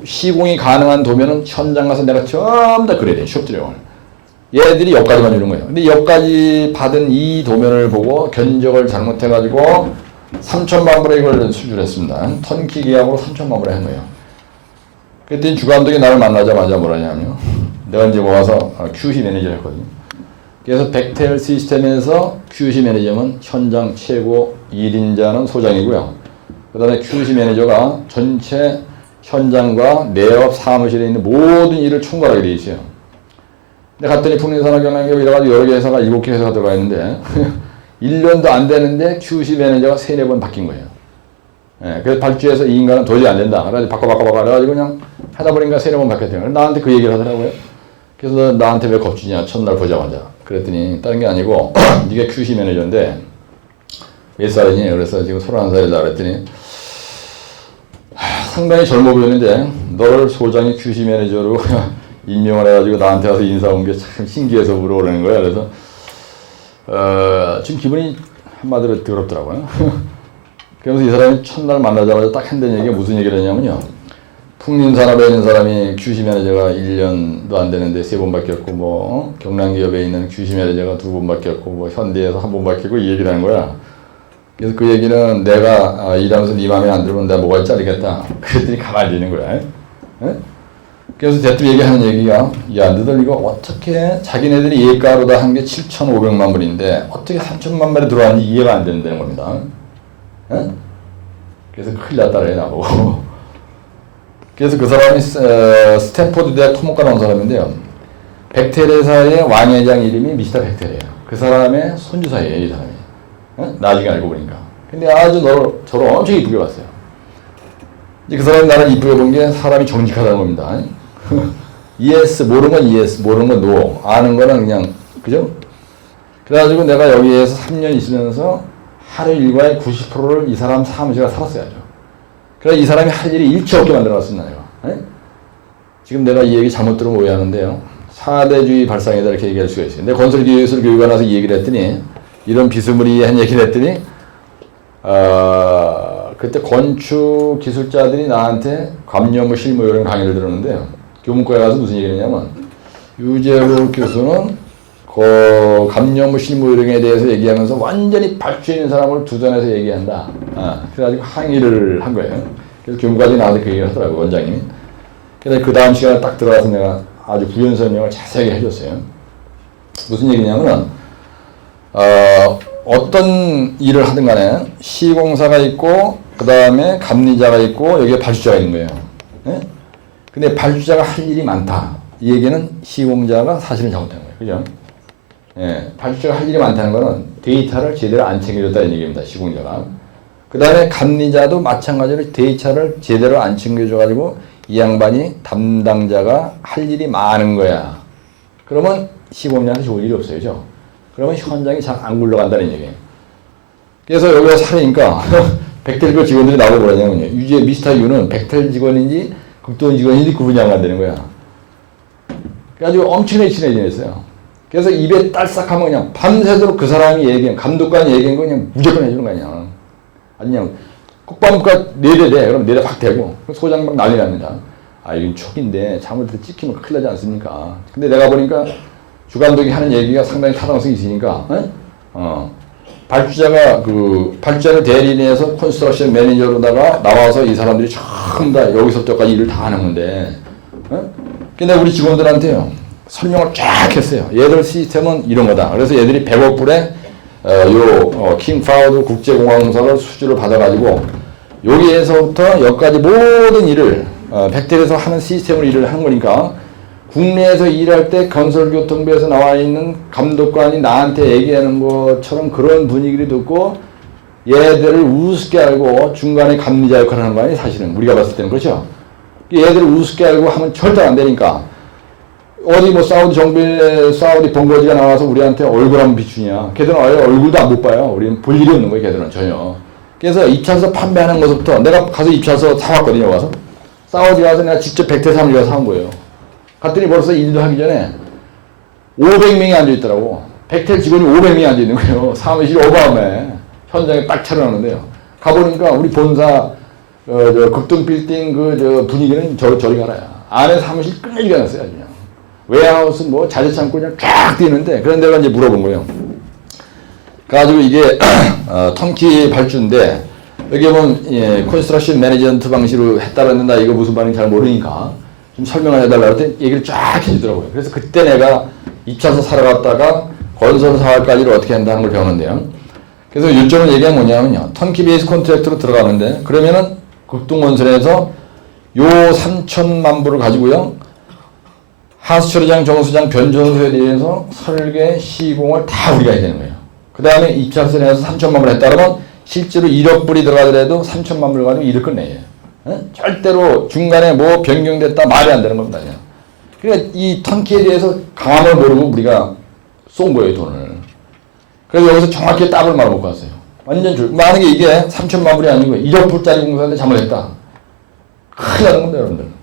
시공이 가능한 도면은 현장 가서 내가 전부 다 그려야 돼. 숍드래곤을. 얘들이 여기까지만 주는 거예요. 근데 여기까지 받은 이 도면을 보고 견적을 잘못해가지고 3천만 불에 이걸 수주를 했습니다. 턴키 계약으로 3천만 불에 한 거예요. 그랬더니 주감독이 나를 만나자마자 뭐라냐면요. 내가 이제 모아서 QC 매니저를 했거든요. 그래서 백텔 시스템에서 QC 매니저는 현장 최고 1인자는 소장이고요. 그 다음에 QC 매니저가 전체 현장과 내업 사무실에 있는 모든 일을 총괄하게 돼 있어요. 근데 갔더니 풍림산업 경남기업 이래가지고 여러 개 회사가 7개 회사가 들어가 있는데 1년도 안 되는데 QC 매니저가 3-4번 바뀐 거예요. 그래서 발주해서 이 인간은 도저히 안 된다. 그래가지고 바꿔 그래가지고 그냥 하다 보니까 3-4번 바뀌었대요. 나한테 그 얘기를 하더라고요. 그래서 나한테 왜 겁주냐 첫날 보자마자. 그랬더니 다른 게 아니고 네가 QC 매니저인데 몇 살이니? 그래서 지금 31살이다 그랬더니 상당히 젊어 보이는데 너를 소장이 QC 매니저로 임명을 해가지고 나한테 와서 인사 온 게 참 신기해서 물어보라는 거야. 그래서 지금 기분이 한마디로 더럽더라고요. 그러면서 이 사람이 첫날 만나자마자 딱 한다는 얘기가 무슨 얘기를 했냐면요. 풍림산업에 있는 사람이 QC 매니저가 1년도 안 되는데 3번 바뀌었고 경남기업에 있는 QC 매니저가 2번 바뀌었고 현대에서 1번 바뀌고 이 얘기를 하는 거야. 그래서 그 얘기는 내가 일하면서 네 마음에 안 들면 내가 뭐가 자르겠다. 그랬더니 가만히 있는 거야. 에? 그래서 대뜸 얘기하는 얘기가 야 너들 이거 어떻게 자기네들이 예가로다 한 게 7,500만 불인데 어떻게 3천만 불에 들어왔는지 이해가 안 된다는 겁니다. 에? 그래서 큰일 났다 그래 나보고. 그래서 그 사람이 스탠포드 대학 토목과 나온 사람인데요. 백텔 회사의 왕회장 이름이 미스터 백텔이에요. 그 사람의 손주사예요, 이 사람이. 나중에 알고 보니까. 근데 아주 저를 엄청 이쁘게 봤어요. 이제 그 사람이 나를 이쁘게 본 게 사람이 정직하다는 겁니다. yes, 모르는 건 yes, 모르는 건 no. 아는 거는 그냥, 그죠? 그래가지고 내가 여기에서 3년 있으면서 하루 일과의 90%를 이 사람 사무실에 살았어야죠. 그래서 이 사람이 할 일이 일체 없게 만들어놨습니다, 내가. 지금 내가 이 얘기 잘못 들으면 오해하는데요. 4대주의 발상이다 이렇게 얘기할 수가 있어요. 근데 건설기술 교육원 와서 이 얘기를 했더니 이런 비스무리한 얘기를 했더니 그때 건축 기술자들이 나한테 감염무 실무 이런 강의를 들었는데요. 교문과에 가서 무슨 얘기를 했냐면 유재로 교수는 그 감염무 실무 요령에 대해서 얘기하면서 완전히 발주 있는 사람을 두둔해서 얘기한다. 그래가지고 항의를 한 거예요. 그래서 교문과에 나와서 그 얘기를 하더라고요, 원장님이. 그래서 그 다음 시간에 딱 들어가서 내가 아주 부연 설명을 자세하게 해줬어요. 무슨 얘기냐면은, 어떤 일을 하든 간에 시공사가 있고, 그 다음에 감리자가 있고, 여기에 발주자가 있는 거예요. 예? 근데 발주자가 할 일이 많다. 이 얘기는 시공자가 사실은 잘못한 거예요. 그죠? 예, 발주자가 할 일이 많다는 거는 데이터를 제대로 안 챙겨줬다는 얘기입니다. 시공자가. 그 다음에 감리자도 마찬가지로 데이터를 제대로 안 챙겨줘가지고 이 양반이 담당자가 할 일이 많은 거야. 그러면 시공자한테 좋을 일이 없어요. 그죠? 그러면 현장이 잘 안 굴러간다는 얘기예요. 그래서 여기가 살이니까 백텔 직원들이 나보고 그러냐면요. 유지의 미스터 유는 백텔 직원인지 극동 직원인지 구분이 안 간다는 거야. 그래가지고 엄청나게 친해지냈어요. 그래서 입에 딸싹하면 그냥 밤새도록 그 사람이 얘기한, 감독관이 얘기한 거 그냥 무조건 해주는 거 아니야. 아니, 그냥 국방부가 4대 돼. 그럼 4대 확 대고. 소장 막 난리 납니다. 아, 이건 촉인데 잘못해서 찍히면 큰일 나지 않습니까? 근데 내가 보니까 주감독이 하는 얘기가 상당히 타당성이 있으니까, 발주자를 대리인해서 컨스트럭션 매니저로다가 나와서 이 사람들이 전부 다 여기서부터까지 일을 다 하는 건데, 근데 우리 직원들한테요, 설명을 쫙 했어요. 얘들 시스템은 이런 거다. 그래서 얘들이 100억 불에 킹파우드 국제공항사를 수주를 받아가지고 여기에서부터 여기까지 모든 일을 백텔에서 하는 시스템으로 일을 하는 거니까 국내에서 일할 때 건설교통부에서 나와 있는 감독관이 나한테 얘기하는 것처럼 그런 분위기를 듣고 얘들을 우습게 알고 중간에 감리자 역할을 하는 거 아니에요. 사실은 우리가 봤을 때는 그렇죠. 얘들을 우습게 알고 하면 절대 안 되니까 어디 뭐 사우디 정부의 사우디 본거지가 나와서 우리한테 얼굴 한번 비추냐. 걔들은 얼굴도 안 못 봐요. 우리는 볼 일이 없는 거예요. 걔들은 전혀. 그래서 입찰서 판매하는 것부터 내가 가서 입찰서 사왔거든요. 가서 사우디 가서 내가 직접 백태삼을 가서 사온 거예요. 갔더니 벌써 일도 하기 전에 500명이 앉아있더라고. 백텔 직원이 500명이 앉아있는 거예요. 사무실이 어마어마해. 현장에 딱 차려놨는데요. 가보니까 우리 본사 극동 빌딩 분위기는 저리 가라야. 안에 사무실 끝내주게 해놨어요. 그냥. 웨어하우스 뭐 자재창고 그냥 쫙 뛰는데 그런 데가 이제 물어본 거예요. 그래가지고 이게 턴키 발주인데 여기 보면 컨스트럭션 매니지먼트 방식으로 했다는데 나 이거 무슨 말인지 잘 모르니까 좀 설명을 해달라고 했더니 얘기를 쫙 해주더라고요. 그래서 그때 내가 입찰서 사러 갔다가 건설 사업까지를 어떻게 한다는 걸 배웠는데요. 그래서 요점을 얘기하면 뭐냐면요. 턴키 베이스 컨트랙트로 들어가는데 그러면은 극동건설에서 요 3천만 불을 가지고요. 하수처리장, 정수장, 변전소에 대해서 설계, 시공을 다 우리가 해야 되는 거예요. 그 다음에 입찰서 내에서 3천만 불 했다 그러면 실제로 1억 불이 들어가더라도 3천만 불 가지고 일을 끝내요. 절대로 중간에 뭐 변경됐다 말이 안 되는 겁니다. 그러니까 이 턴키에 대해서 강함을 모르고 우리가 쏜 거예요, 돈을. 그래서 여기서 정확히 답을 말아먹고 왔어요. 완전 만약에 이게 3천만 불이 아니고 1억 불짜리 공사인데 잘못했다. 큰일 나는 겁니다, 여러분들.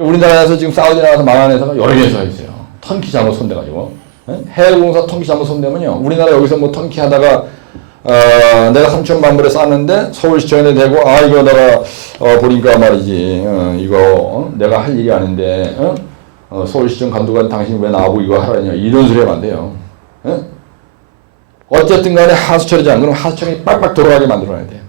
우리나라에서 지금 사우디 나가서 망한 회사가 여러 개 회사가 있어요. 턴키 잘못 손대가지고. 해외공사 턴키 잘못 손대면요. 우리나라 여기서 뭐 턴키 하다가, 내가 3천만 불에 쌌는데 서울시청에 대고, 이거 내가, 보니까 말이지, 이거, 내가 할 일이 아닌데, 서울시청 감독관 당신이 왜 나하고 이거 하라냐. 이런 소리 하면 안 돼요. 어쨌든 간에 하수처리장, 그럼 하수처리장이 빡빡 돌아가게 만들어놔야 돼요.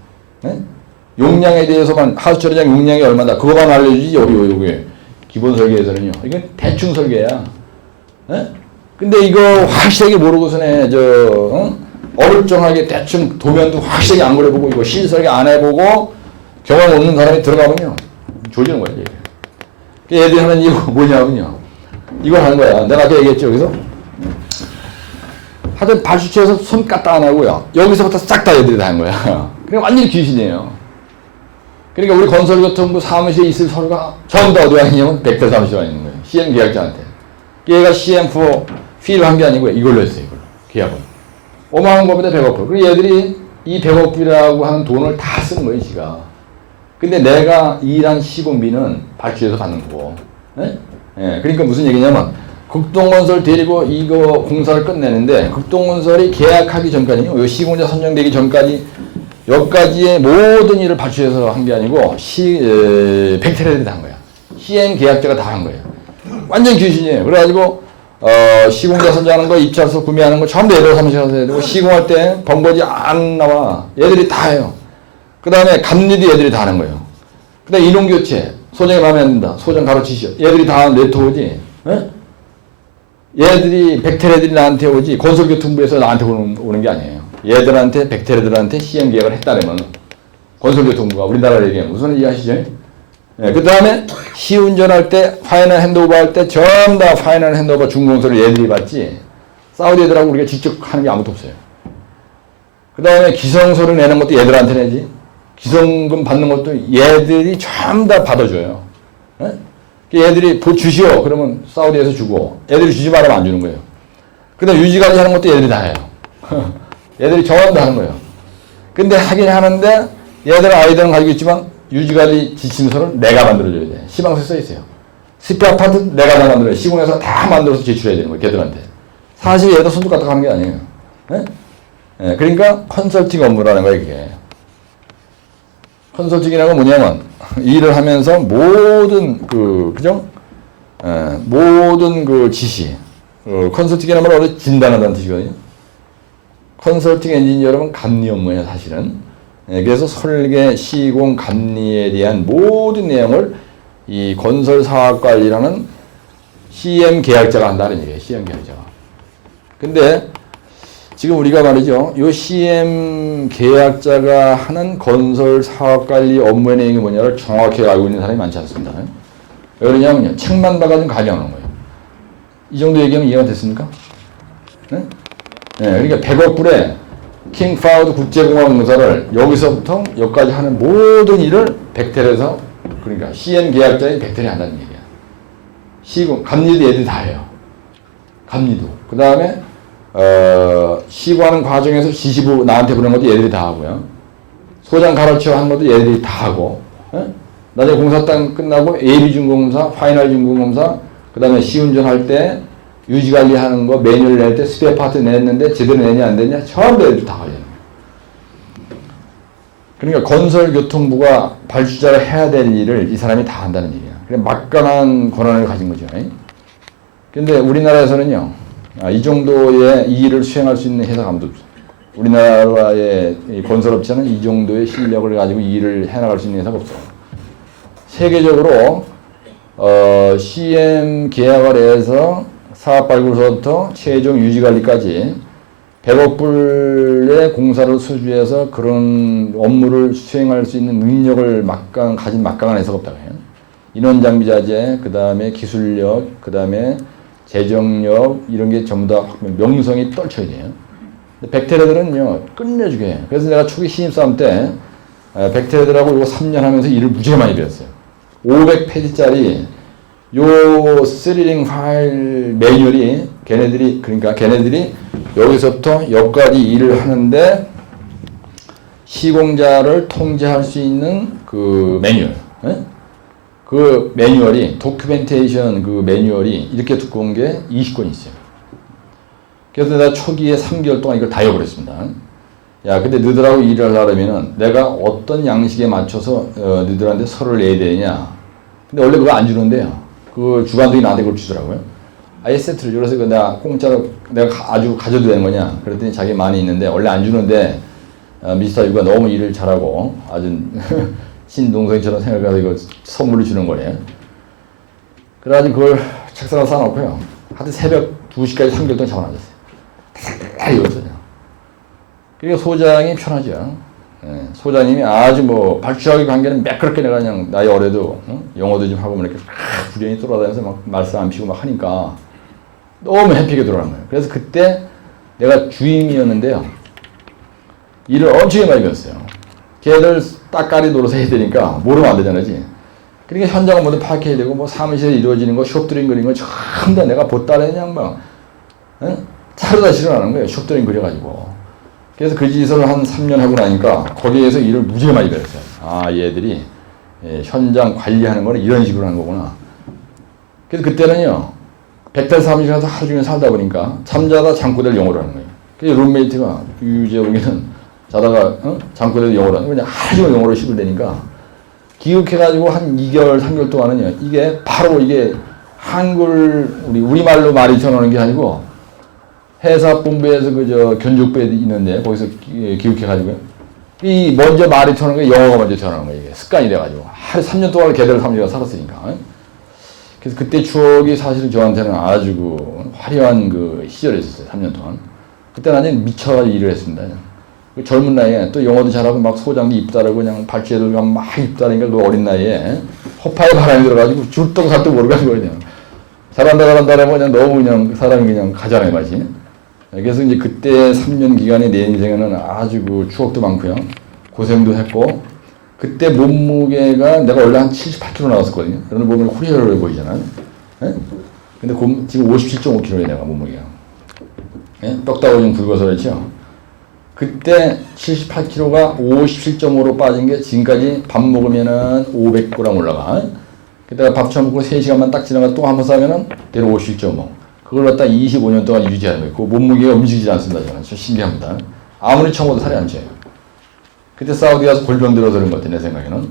용량에 대해서만, 하수처리장 용량이 얼마다, 그거만 알려주지, 여기. 기본 설계에서는요. 이건 대충 설계야. 근데 이거 확실하게 모르고서는 어물쩡하게 대충 도면도 확실하게 안 그려보고 이거 실설계 안 해보고 경험 없는 사람이 들어가면요. 조지는 거야. 이게. 애들이 하는 이거 뭐냐면요. 이걸 하는 거야. 내가 아까 얘기했죠. 여기서. 하여튼 발수처에서 손 까딱 안 하고요. 여기서부터 싹 다 애들이 다 한 거야. 그냥 완전히 귀신이에요. 그러니까 우리 건설교통부 사무실에 있을 서류가 전부 다 어디 와 있냐면 백대 사무실에 와 있는 거예요. CM 계약자한테. 얘가 CM4 필을 한 게 아니고 이걸로 했어요. 이걸로. 계약은. 어마어마한 겁니다. 100억 불. 그리고 얘들이 이 100억 불이라고 하는 돈을 다 쓰는 거예요. 지가. 근데 내가 일한 시공비는 발주해서 받는 거고. 그러니까 무슨 얘기냐면 극동건설 데리고 이거 공사를 끝내는데 극동건설이 계약하기 전까지요. 시공자 선정되기 전까지 여기까지의 모든 일을 발주해서 한 게 아니고 백테레들이 다 한 거야. CM 계약자가 다 한 거예요. 완전 귀신이에요. 그래가지고 시공자 선정하는 거, 입찰서 구매하는 거 전부 얘들 사무실 가서 해야 되고 시공할 때 번거지 안 나와. 얘들이 다 해요. 그 다음에 감리도 얘들이 다 하는 거예요. 그 다음에 인원교체. 소장이 마음에 안 든다. 소장 가르치시오. 얘들이 다 네트워크지. 얘들이 백테레들이 나한테 오지 건설교통부에서 나한테 오는 게 아니에요. 얘들한테 백테레들한테 CM 계약을 했다면 건설교통부가 우리나라 얘기하면 무슨 이해하시죠? 그 다음에 시운전할 때 파이널 핸드오버 할 때 전부 다 파이널 핸드오버 중공서를 얘들이 받지 사우디 애들하고 우리가 직접 하는 게 아무도 없어요. 그 다음에 기성소를 내는 것도 얘들한테 내지. 기성금 받는 것도 얘들이 전부 다 받아줘요. 예? 얘들이 주시오. 그러면 사우디에서 주고, 애들이 주지 말으면 안 주는 거예요. 그 다음에 유지관리 하는 것도 얘들이 다 해요. 얘들이 정원도 하는 거예요. 근데 하긴 하는데, 얘들 아이들은 가지고 있지만, 유지관리 지침서를 내가 만들어줘야 돼. 시방서에 써 있어요. 스페 아파트 내가 다 만들어요. 시공에서 다 만들어서 제출해야 되는 거예요. 걔들한테. 사실 얘도 손톱 갖다 가는 게 아니에요. 예? 예, 그러니까 컨설팅 업무라는 거예요, 이게. 컨설팅이라는 건 뭐냐면, 일을 하면서 모든 그죠? 예, 모든 그 지시. 컨설팅이라는 말 원래 진단하다는 뜻이거든요. 컨설팅 엔지니어라면 감리 업무예요, 사실은. 예, 그래서 설계, 시공, 감리에 대한 모든 내용을 이 건설사업관리라는 CM 계약자가 한다는 얘기예요. CM 계약자가. 근데 지금 우리가 말이죠. 이 CM 계약자가 하는 건설사업관리 업무의 내용이 뭐냐를 정확히 알고 있는 사람이 많지 않습니다. 왜 그러냐면요. 책만 봐가지고 가정하는 거예요. 이 정도 얘기하면 이해가 됐습니까? 네? 네, 그러니까 100억 불에 킹파우드 국제공항공사를 여기서부터 여기까지 하는 모든 일을 벡텔에서 그러니까 CM 계약자의 벡텔이 한다는 얘기야. 시공, 감리도 얘들이 다 해요. 감리도. 그 다음에 시공하는 과정에서 지시부 나한테 보낸 것도 얘들이 다 하고요. 소장 가르쳐 하는 것도 얘들이 다 하고. 나중에 공사 땅 끝나고 예비준공검사, 파이널 준공검사, 그 다음에 시운전할 때 유지관리하는 거 매뉴얼 낼 때 스페어 파트 냈는데 제대로 내냐 안 되냐 전부 애들 다 하려는 거예요. 그러니까 건설교통부가 발주자가 해야 될 일을 이 사람이 다 한다는 얘기야. 그래 막강한 권한을 가진 거죠. 근데 우리나라에서는요, 이 정도의 이 일을 수행할 수 있는 회사가 아무도 없어요. 우리나라의 건설업체는 이 정도의 실력을 가지고 이 일을 해나갈 수 있는 회사가 없어요. 세계적으로 CM 계약을 해서 사업 발굴서부터 최종 유지관리까지 100억 불의 공사를 수주해서 그런 업무를 수행할 수 있는 능력을 가진 막강한 회사가 없다고 해요. 인원 장비 자재, 그 다음에 기술력, 그 다음에 재정력 이런 게 전부 다 명성이 떨쳐야 돼요. 벡텔애들은요 끝내주게 해요. 그래서 내가 초기 신입사원 때 벡텔애들하고 이거 3년 하면서 일을 무지하게 많이 배웠어요. 500페이지짜리 요 스리링 파일 매뉴얼이 걔네들이 여기서부터 여기까지 일을 하는데 시공자를 통제할 수 있는 그 매뉴얼, 그 매뉴얼이 도큐멘테이션 그 매뉴얼이 이렇게 두꺼운 게 20권 있어요. 그래서 내가 초기에 3개월 동안 이걸 다 읽어버렸습니다. 야, 근데 너희들하고 일을 하려면은 내가 어떤 양식에 맞춰서 너희들한테 서를 내야 되냐. 근데 원래 그거 안 주는데요. 그 주관들이 나한테 그걸 주더라고요. 아예 세트를 줘. 그래서 내가 공짜로 내가 아주 가져도 되는 거냐. 그랬더니 자기 많이 있는데 원래 안 주는데 미스터 유가 너무 일을 잘하고 아주 신동생처럼 생각해서 이거 선물을 주는 거예요. 그래가지고 그걸 책상에 쌓아놓고요. 하여튼 새벽 2시까지 3개월 동안 잡아놨었어요. 다 읽었어요. 그러니까 소장이 편하죠. 예, 소장님이 아주 뭐 발주하기 관계는 매끄럽게 내가 그냥 나이 어려도 영어도 좀 하고 뭐 이렇게 부련히 돌아다니면서 막 말씀 안 피고 막 하니까 너무 해피하게 돌아가는 거예요. 그래서 그때 내가 주임이었는데요. 일을 엄청 많이 배웠어요. 걔들 따까리 노릇 해야 되니까 모르면 안 되잖아요. 그러니까 현장을 모두 파악해야 되고 뭐 사무실에 이루어지는 거 숍드링 그리는 거 전부 다 내가 보따리 그냥 막 차려다 실어나는 거예요. 숍드링 그려가지고. 그래서 그 짓을 한 3년 하고 나니까 거기에서 일을 무지하게 많이 배웠어요. 아, 얘들이 현장 관리하는 거는 이런 식으로 하는 거구나. 그래서 그때는요, 백달 사무실 가서 하루 종일 살다 보니까 잠자다 잠꼬대를 영어로 하는 거예요. 그래서 룸메이트가 유재웅이는 자다가 잠꼬대를 영어로 하는 거예요. 그냥 하루 종일 영어로 시불대니까 기억해가지고 한 2개월, 3개월 동안은요, 이게 바로 이게 한글, 우리말로 말이 전하는 게 아니고 회사 본부에서 견적부에 있는데 거기서 기록해가지고요. 이 먼저 말이 전하는 게 영어가 먼저 전하는 거예요. 이게 습관이 돼가지고 하루 3년 동안 걔들 사무실에 살았으니까. 그래서 그때 추억이 사실은 저한테는 아주 그 화려한 그 시절이었어요. 3년 동안. 그때 나는 미쳐가지고 일을 했습니다. 그 젊은 나이에 또 영어도 잘하고 막 소장도 입다르고 그냥 발주해들 가면 막 입다르니까 그 어린 나이에 허파에 바람이 들어가지고 줄똥살도 모르고 그냥 잘한다 하면 그냥 너무 그냥 사람이 그냥 가잖아요, 맛이. 그래서 이제 그때 3년 기간이 내 인생에는 아주 그 추억도 많고요. 고생도 했고, 그때 몸무게가 내가 원래 한 78kg 나왔었거든요. 그런데 보면 후리허리해 보이잖아요. 예? 근데 지금 57.5kg에 내가 몸무게가. 예? 뼈다구 좀 굵어서 그렇죠. 그때 78kg가 57.5로 빠진 게 지금까지 밥 먹으면은 500g 올라가. 그때가 밥 처먹고 3시간만 딱 지나가 또 한번 싸면은 대략 57.5. 그걸 갖다 25년 동안 유지하는 거예요. 그 몸무게가 움직이지 않습니다. 저는. 좀 신기합니다. 아무리 처먹어도 살이 안 쪄요. 그때 사우디 가서 골병 들어서 그런 것 같아요. 내 생각에는.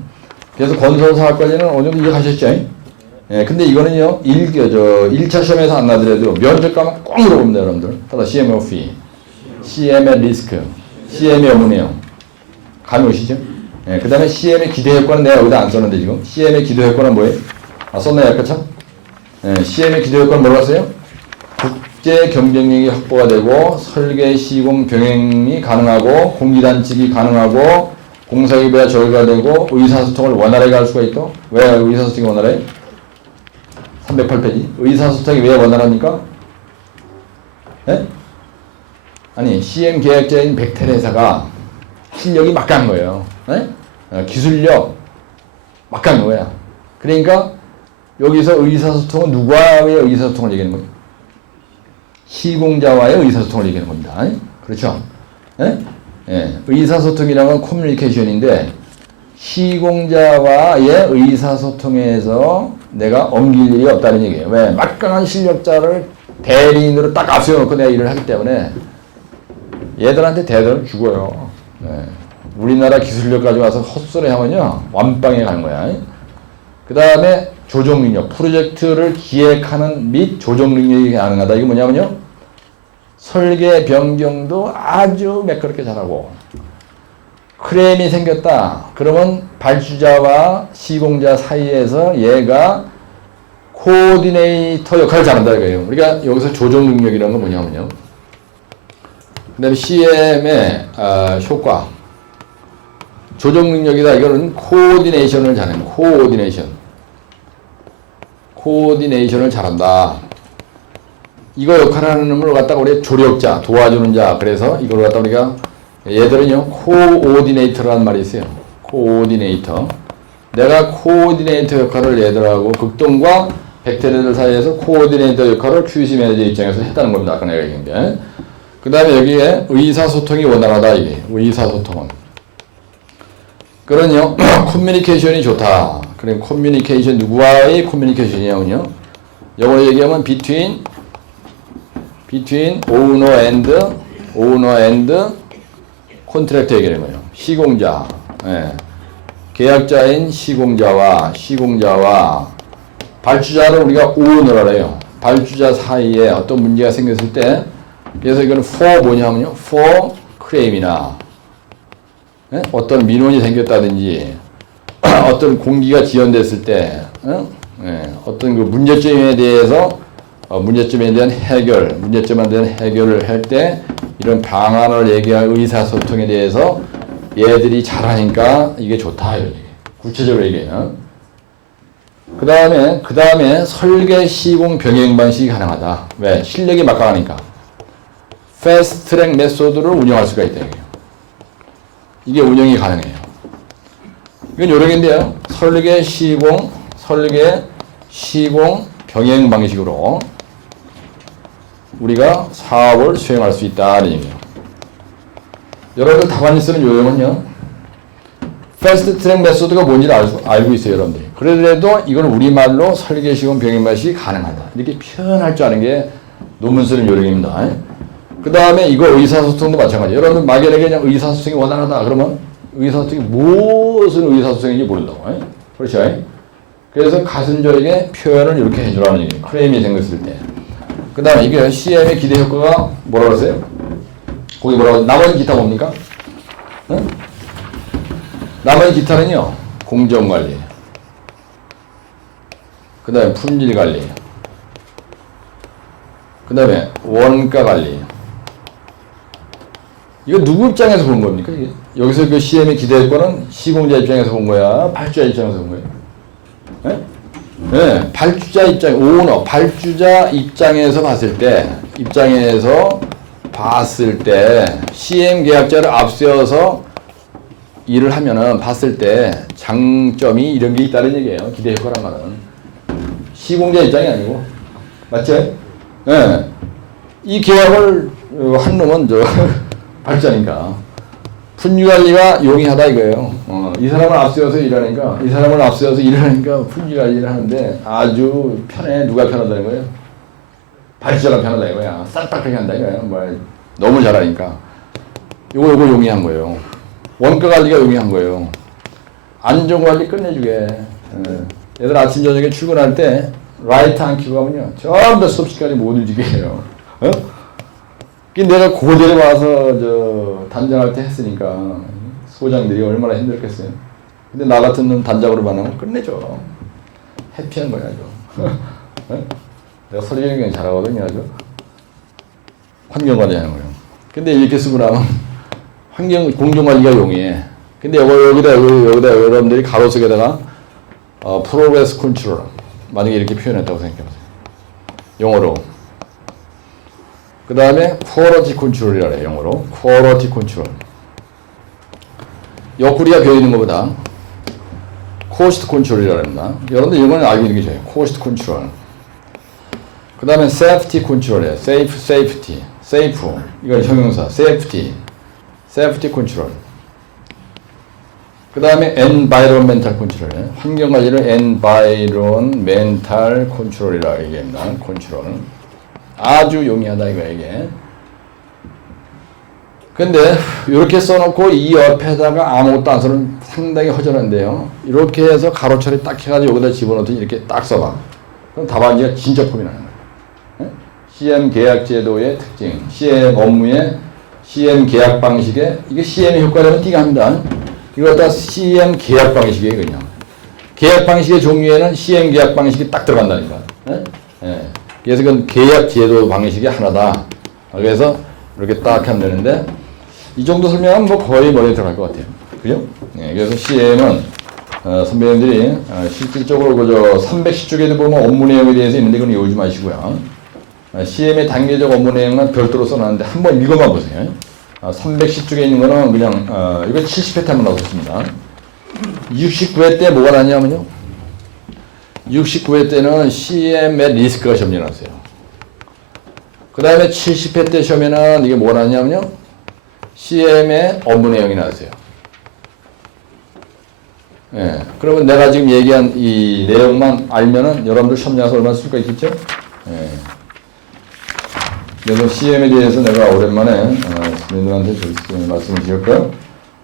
그래서 건설사학까지는 어느 정도 이해하셨죠? 예, 근데 이거는요, 1차 시험에서 안 나더라도 면접 가면 꼭 물어봅니다, 여러분들. 따라 CM의 fee, CM의 리스크, CM의 어머니요. 감이 오시죠? 예, 그 다음에 CM의 기대 효과는 내가 여기다 안 썼는데 지금. CM의 기대 효과는 뭐예요? 아, 썼나요, 그쵸? 예, CM의 기대 효과는 뭐라고 했어요? 국제 경쟁력이 확보가 되고 설계, 시공, 병행이 가능하고 공기단축이 가능하고 공사기부가 절감되고 의사소통을 원활하게 할 수가 있다. 왜 의사소통이 원활해? 308페이지. 의사소통이 왜 원활합니까? 예? 아니 CM 계약자인 백텔 회사가 실력이 막강한 거예요. 예? 기술력 막강한 거야. 그러니까 여기서 의사소통은 누구와의 의사소통을 얘기하는 거예요? 시공자와의 의사소통을 얘기하는 겁니다. 그렇죠? 예? 예. 의사소통이라는 건 커뮤니케이션인데 시공자와의 의사소통에서 내가 엉길 일이 없다는 얘기예요. 왜? 막강한 실력자를 대리인으로 딱 앞세워놓고 내가 일을 하기 때문에 얘들한테 대대로 죽어요. 예. 우리나라 기술력 가지고 와서 헛소리 하면요 완빵에 가는 거야. 그 다음에 조정 능력, 프로젝트를 기획하는 및 조정 능력이 가능하다. 이게 뭐냐면요. 설계 변경도 아주 매끄럽게 잘하고 크레임이 생겼다. 그러면 발주자와 시공자 사이에서 얘가 코디네이터 역할을 잘한다 이거예요. 우리가 여기서 조정 능력이라는 건 뭐냐면요. 그 다음에 CM의 효과. 조정 능력이다. 이거는 코디네이션을 잘해요. 코디네이션을 잘한다. 이거 역할을 하는 걸 갖다가 우리 조력자, 도와주는 자. 그래서 이걸 갖다가 우리가 얘들은요, 코오디네이터라는 말이 있어요. 코오디네이터. 내가 코오디네이터 역할을 얘들하고 극동과 백테리들 사이에서 코오디네이터 역할을 QC 매니저 입장에서 했다는 겁니다. 아까 내가 얘기한 게. 그 다음에 여기에 의사소통이 원활하다. 이게 의사소통은. 그런요, 커뮤니케이션이 좋다. 그래, 커뮤니케이션, 누구와의 커뮤니케이션이냐면요. 영어로 얘기하면 between owner and contract 얘기하는 거예요. 시공자, 예. 계약자인 시공자와 발주자를 우리가 오너라 해요. 발주자 사이에 어떤 문제가 생겼을 때, 그래서 이거는 for 뭐냐면요. for claim이나, 예? 어떤 민원이 생겼다든지, 어떤 공기가 지연됐을 때, 예? 어떤 그 문제점에 대해서, 문제점에 대한 문제점에 대한 해결을 할 때, 이런 방안을 얘기할 의사소통에 대해서 얘들이 잘하니까 이게 좋다. 이런 얘기. 구체적으로 얘기해요. 그 다음에 설계, 시공, 병행 방식이 가능하다. 왜? 실력이 막강하니까. 패스트 트랙 메소드를 운영할 수가 있다. 이게 운영이 가능해요. 이건 요령인데요. 설계, 시공, 병행 방식으로 우리가 사업을 수행할 수 있다는 얘기예요. 여러분들 다반이 쓰는 요령은요. 패스트 트랙 메소드가 뭔지를 알고 있어요, 여러분들이. 그래도 이건 우리말로 설계, 시공, 병행 방식이 가능하다. 이렇게 표현할 줄 아는 게 논문 쓰는 요령입니다. 그 다음에 이거 의사소통도 마찬가지예요. 여러분 막연하게 그냥 의사소통이 원활하다. 그러면 의사소통이 무슨 의사소통인지 모른다고. 그렇죠? 그래서 가슴절에게 표현을 이렇게 해주라는 얘기예요. 크레임이 생겼을 때. 그 다음에 이게 CM의 기대 효과가 뭐라고 그러세요? 거기 뭐라고, 나머지 기타 뭡니까? 응? 나머지 기타는요, 공정관리. 그 다음에 품질관리. 그 다음에 원가관리. 이거 누구 입장에서 본 겁니까? 이게? 여기서 그 CM의 기대 효과는 시공자 입장에서 본 거야? 발주자 입장에서 본 거야? 네? 네, 발주자 입장, 오너, 발주자 입장에서 봤을 때, 봤을 때 CM 계약자를 앞세워서 일을 하면은 봤을 때 장점이 이런 게 있다는 얘기예요. 기대 효과란 말은 시공자 입장이 아니고 맞죠? 예. 네. 이 계약을 한 놈은 저 발자니까 분유관리가 용이하다 이거예요. 이 사람을 앞세워서 일하니까 이 사람을 앞세워서 일하니까 분유관리를 하는데 아주 편해. 누가 편하다는 거예요? 발자가 편하다 이거야. 쌀딱하게 한다 이거야. 뭐 너무 잘하니까 요거 용이한 거예요. 원가 관리가 용이한 거예요. 안전 관리 끝내주게. 얘들 아침 저녁에 출근할 때 라이트 안 켜고 가면요 전부 수업시간에 못 움직게 해요. 내가 고대에 와서 저 단장할 때 했으니까 소장들이 얼마나 힘들겠어요. 근데 나 같은 놈 단장으로 만나면 끝내줘. 해피한 거야 아주. 내가 설계경영 잘하거든요 아주. 환경관리 하는 거예요. 근데 이렇게 쓰고 나면 공정관리가 용이해. 근데 여기다 여러분들이 가로 속에다가 프로그레스 컨트롤 만약에 이렇게 표현했다고 생각해보세요. 영어로. 그 다음에 퀄리티 컨트롤이라 해요. 영어로. 퀄리티 컨트롤. 옆구리가 비어있는 것보다 코스트 컨트롤이라 합니다. 여러분들 이거는 알고 있는 게 좋아요. 코스트 컨트롤. 그 다음에 세이프티 컨트롤이에요. 세이프티. 세이프. 이건 형용사. 세이프티 컨트롤. 그 다음에 environmental 컨트롤이에요. 환경관리를 environmental 컨트롤이라고 얘기합니다. 컨트롤. 아주 용이하다 이거 이게. 근데 이렇게 써놓고 이 옆에다가 아무것도 안 써는 상당히 허전한데요. 이렇게 해서 가로 처리 딱 해가지고 여기다 집어넣더니 이렇게 딱 써봐. 그럼 답안지가 진짜 폼이 나는 거예요. CM 계약 제도의 특징, CM 업무의 CM 계약 방식에 이게 CM의 효과라면 띠가 합니다. 이거 다 CM 계약 방식이에요 그냥. 계약 방식의 종류에는 CM 계약 방식이 딱 들어간다니까. 그래서 그건 계약 제도 방식이 하나다. 그래서 이렇게 딱 하면 되는데 이 정도 설명하면 뭐 거의 머리에 들어갈 것 같아요. 그죠? 그래서 CM은 선배님들이 실질적으로 그저 310쪽에도 보면 업무 내용에 대해서 있는데 그건 외우지 마시고요. CM의 단계적 업무 내용은 별도로 써놨는데 한번 읽어봐 보세요. 310쪽에 있는 거는 그냥 이거 70회 때 한번 나왔습니다. 69회 때 뭐가 나냐면요. 69회 때는 CM의 리스크가 시험이 나왔어요. 그 다음에 70회 때 시험에는 이게 뭐가 나왔냐면요. CM의 업무 내용이 나왔어요. 예. 그러면 내가 지금 얘기한 이 내용만 알면은 여러분들 시험 나서 얼마나 쓸 수가 있겠죠? 예. 그래서 CM에 대해서 내가 오랜만에 선생님들한테 말씀을 드릴까요?